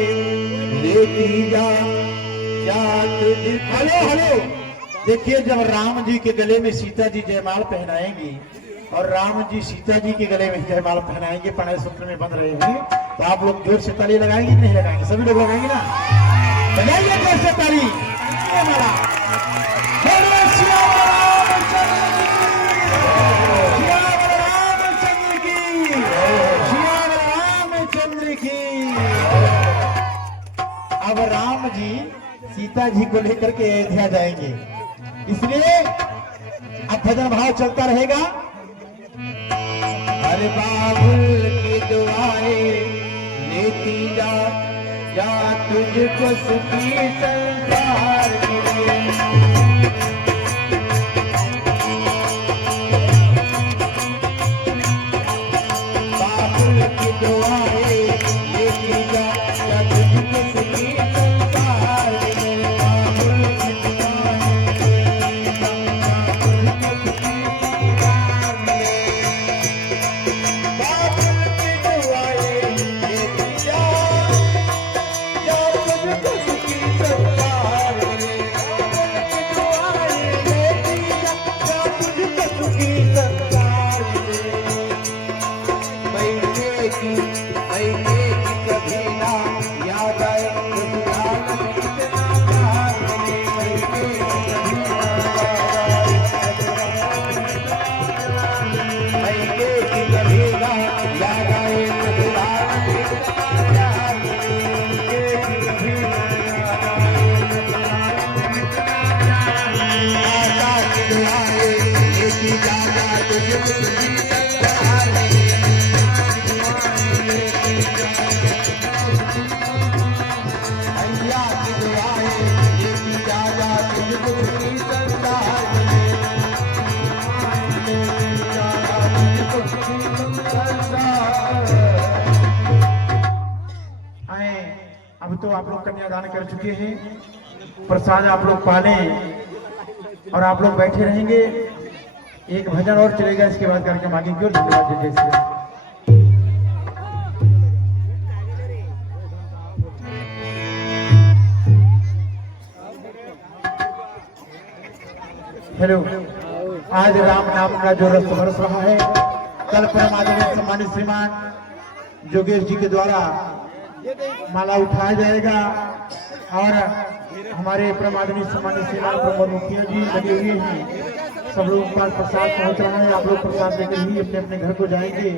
लेती जा हेलो हेलो, देखिए जब राम जी के गले में सीता जी जयमाल पहनाएंगी और राम जी सीता जी के गले में जयमाल पहनाएंगे, प्रणय सूत्र में बंध रहे हैं, तो आप लोग जोर से ताली लगाएंगे नहीं लगाएंगे? सभी लोग लगाएंगे ना? लगाइए जोर से ताली। जयमाला। बोलो श्याम रामचंद्र की, श्याम रामचंद्र की। अब राम जी सीता जी को लेकर के अयोध्या जाएंगे, इसलिए अब भजन भाव चलता रहेगा। अरे बाबुल की दुआएं लेती जा तुझको सुखी संसार मिले। बाबुल की दुआएं लेती जा तुझको सुखी संसार मिले। बाबुल की दुआएं लेती जा तुझको सुखी संसार मिले। बाबुल की दुआएं लेती जा तुझको सुखी संसार मिले। बाबुल की दुआएं लेती जा तुझको सुखी संसार मिले। महीने की कभी ना याद आए रघुराम कितना प्यार मिले। महीने की कभी ना महीने की कभी ना याद आए रघुराम कितना प्यार मिले। महीने की कभी ना याद आए रघुराम कितना प्यार मिले। आशा की दुआएं लेती जा तुझको सुखी संसार मिले। अय्या की दुआएं लेती जा तुझको सुखी संसार मिले। तुझको सुखी संसार। आए, अब तो आप लोग कन्यादान कर चुके हैं, प्रसाद आप लोग पाले और आप लोग बैठे रहेंगे। एक भजन और चलेगा, इसके बाद कार्यक्रम आगे की ओर धन्यवाद जैसे। हेलो, आज राम नाम का जो रस बरस रहा है, कल परम आदरणीय सम्मानित श्रीमान जोगेश जी के द्वारा माला उठाया जाएगा और हमारे परम आदरणीय सम्मानित श्रीमान प्रमोद मुखिया जी लगे हुए हैं। सब लोग पास प्रसाद पहुंच रहा है, आप लोग प्रसाद लेकर ही अपने अपने घर को जाएंगे।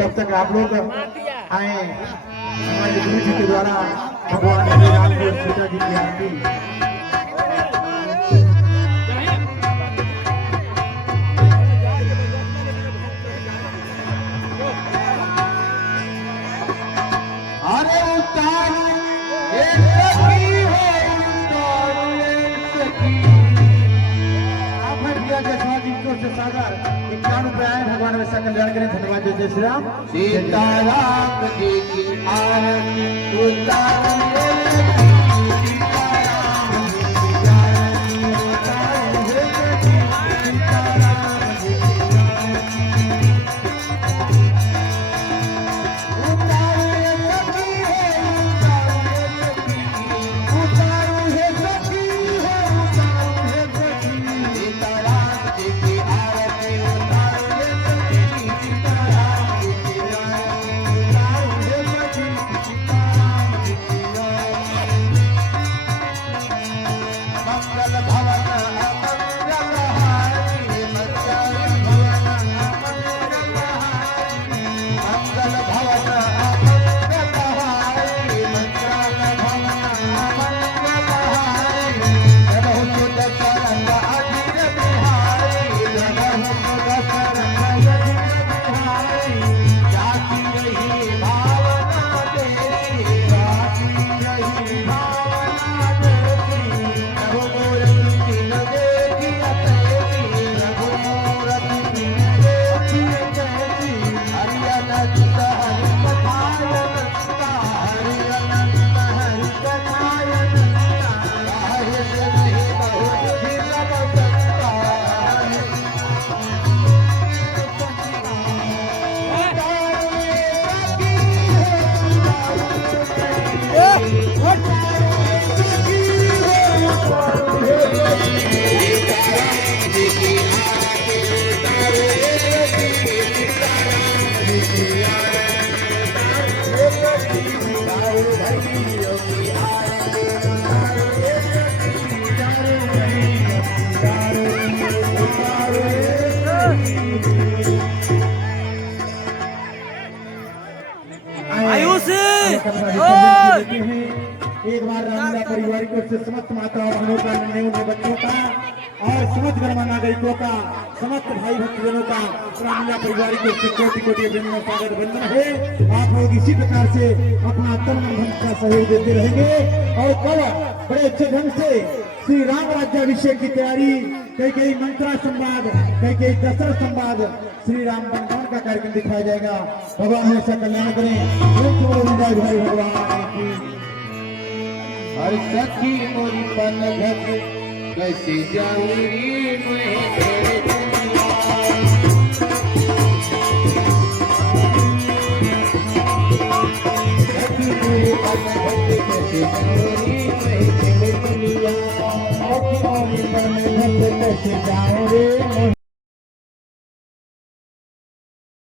तब तक आप लोग आए, हमारे गुरु जी के द्वारा भगवान श्री राम जी और सीता जी की आरती। अरे उतारू एक सखी है, उतारू एक सखी। आप हैं भैया जसवा जी को से सागर 51 रुपए आए, भगवान वैसा कल्याण करें। धन्यवाद जय श्री राम। सीताराम जी की आरती उतारू एक सखी। सीताराम जी की आरती उतारू एक सखी। सीताराम जी की आरती उतारू एक सखी है, उतारू एक सखी है, उतारू एक सखी। सीताराम जी की आरती उतारू एक सखी। सीताराम जी की आरती उतारू एक सखी। सीताराम जी की आरती परिवार की ओर से समस्त माताओं बहनों का, नन्हे मुन्ने बच्चों का और समस्त गणमान्य नागरिकों का, समस्त भाई भक्तजनों का रामलीला परिवार की ओर से कोटि कोटि अभिनंदन, स्वागत वंदन है। आप लोग इसी प्रकार से अपना तन मन धन का सहयोग देते रहेंगे और कल बड़े अच्छे ढंग से श्री राम राज्याभिषेक की तैयारी, कई मंत्रा संवाद, कई दशरथ संवाद, श्री राम वनगमन का कार्यक्रम दिखाया जाएगा। भगवान हमेशा कल्याण करें। भाई भगवान की हर सखी मोरी पन घट कैसे जाऊरी मैं तेरे दुनिया। सखी मोरी पन घट कैसे जाऊरी मैं तेरे दुनिया। सखी मोरी पन घट कैसे जाऊं रे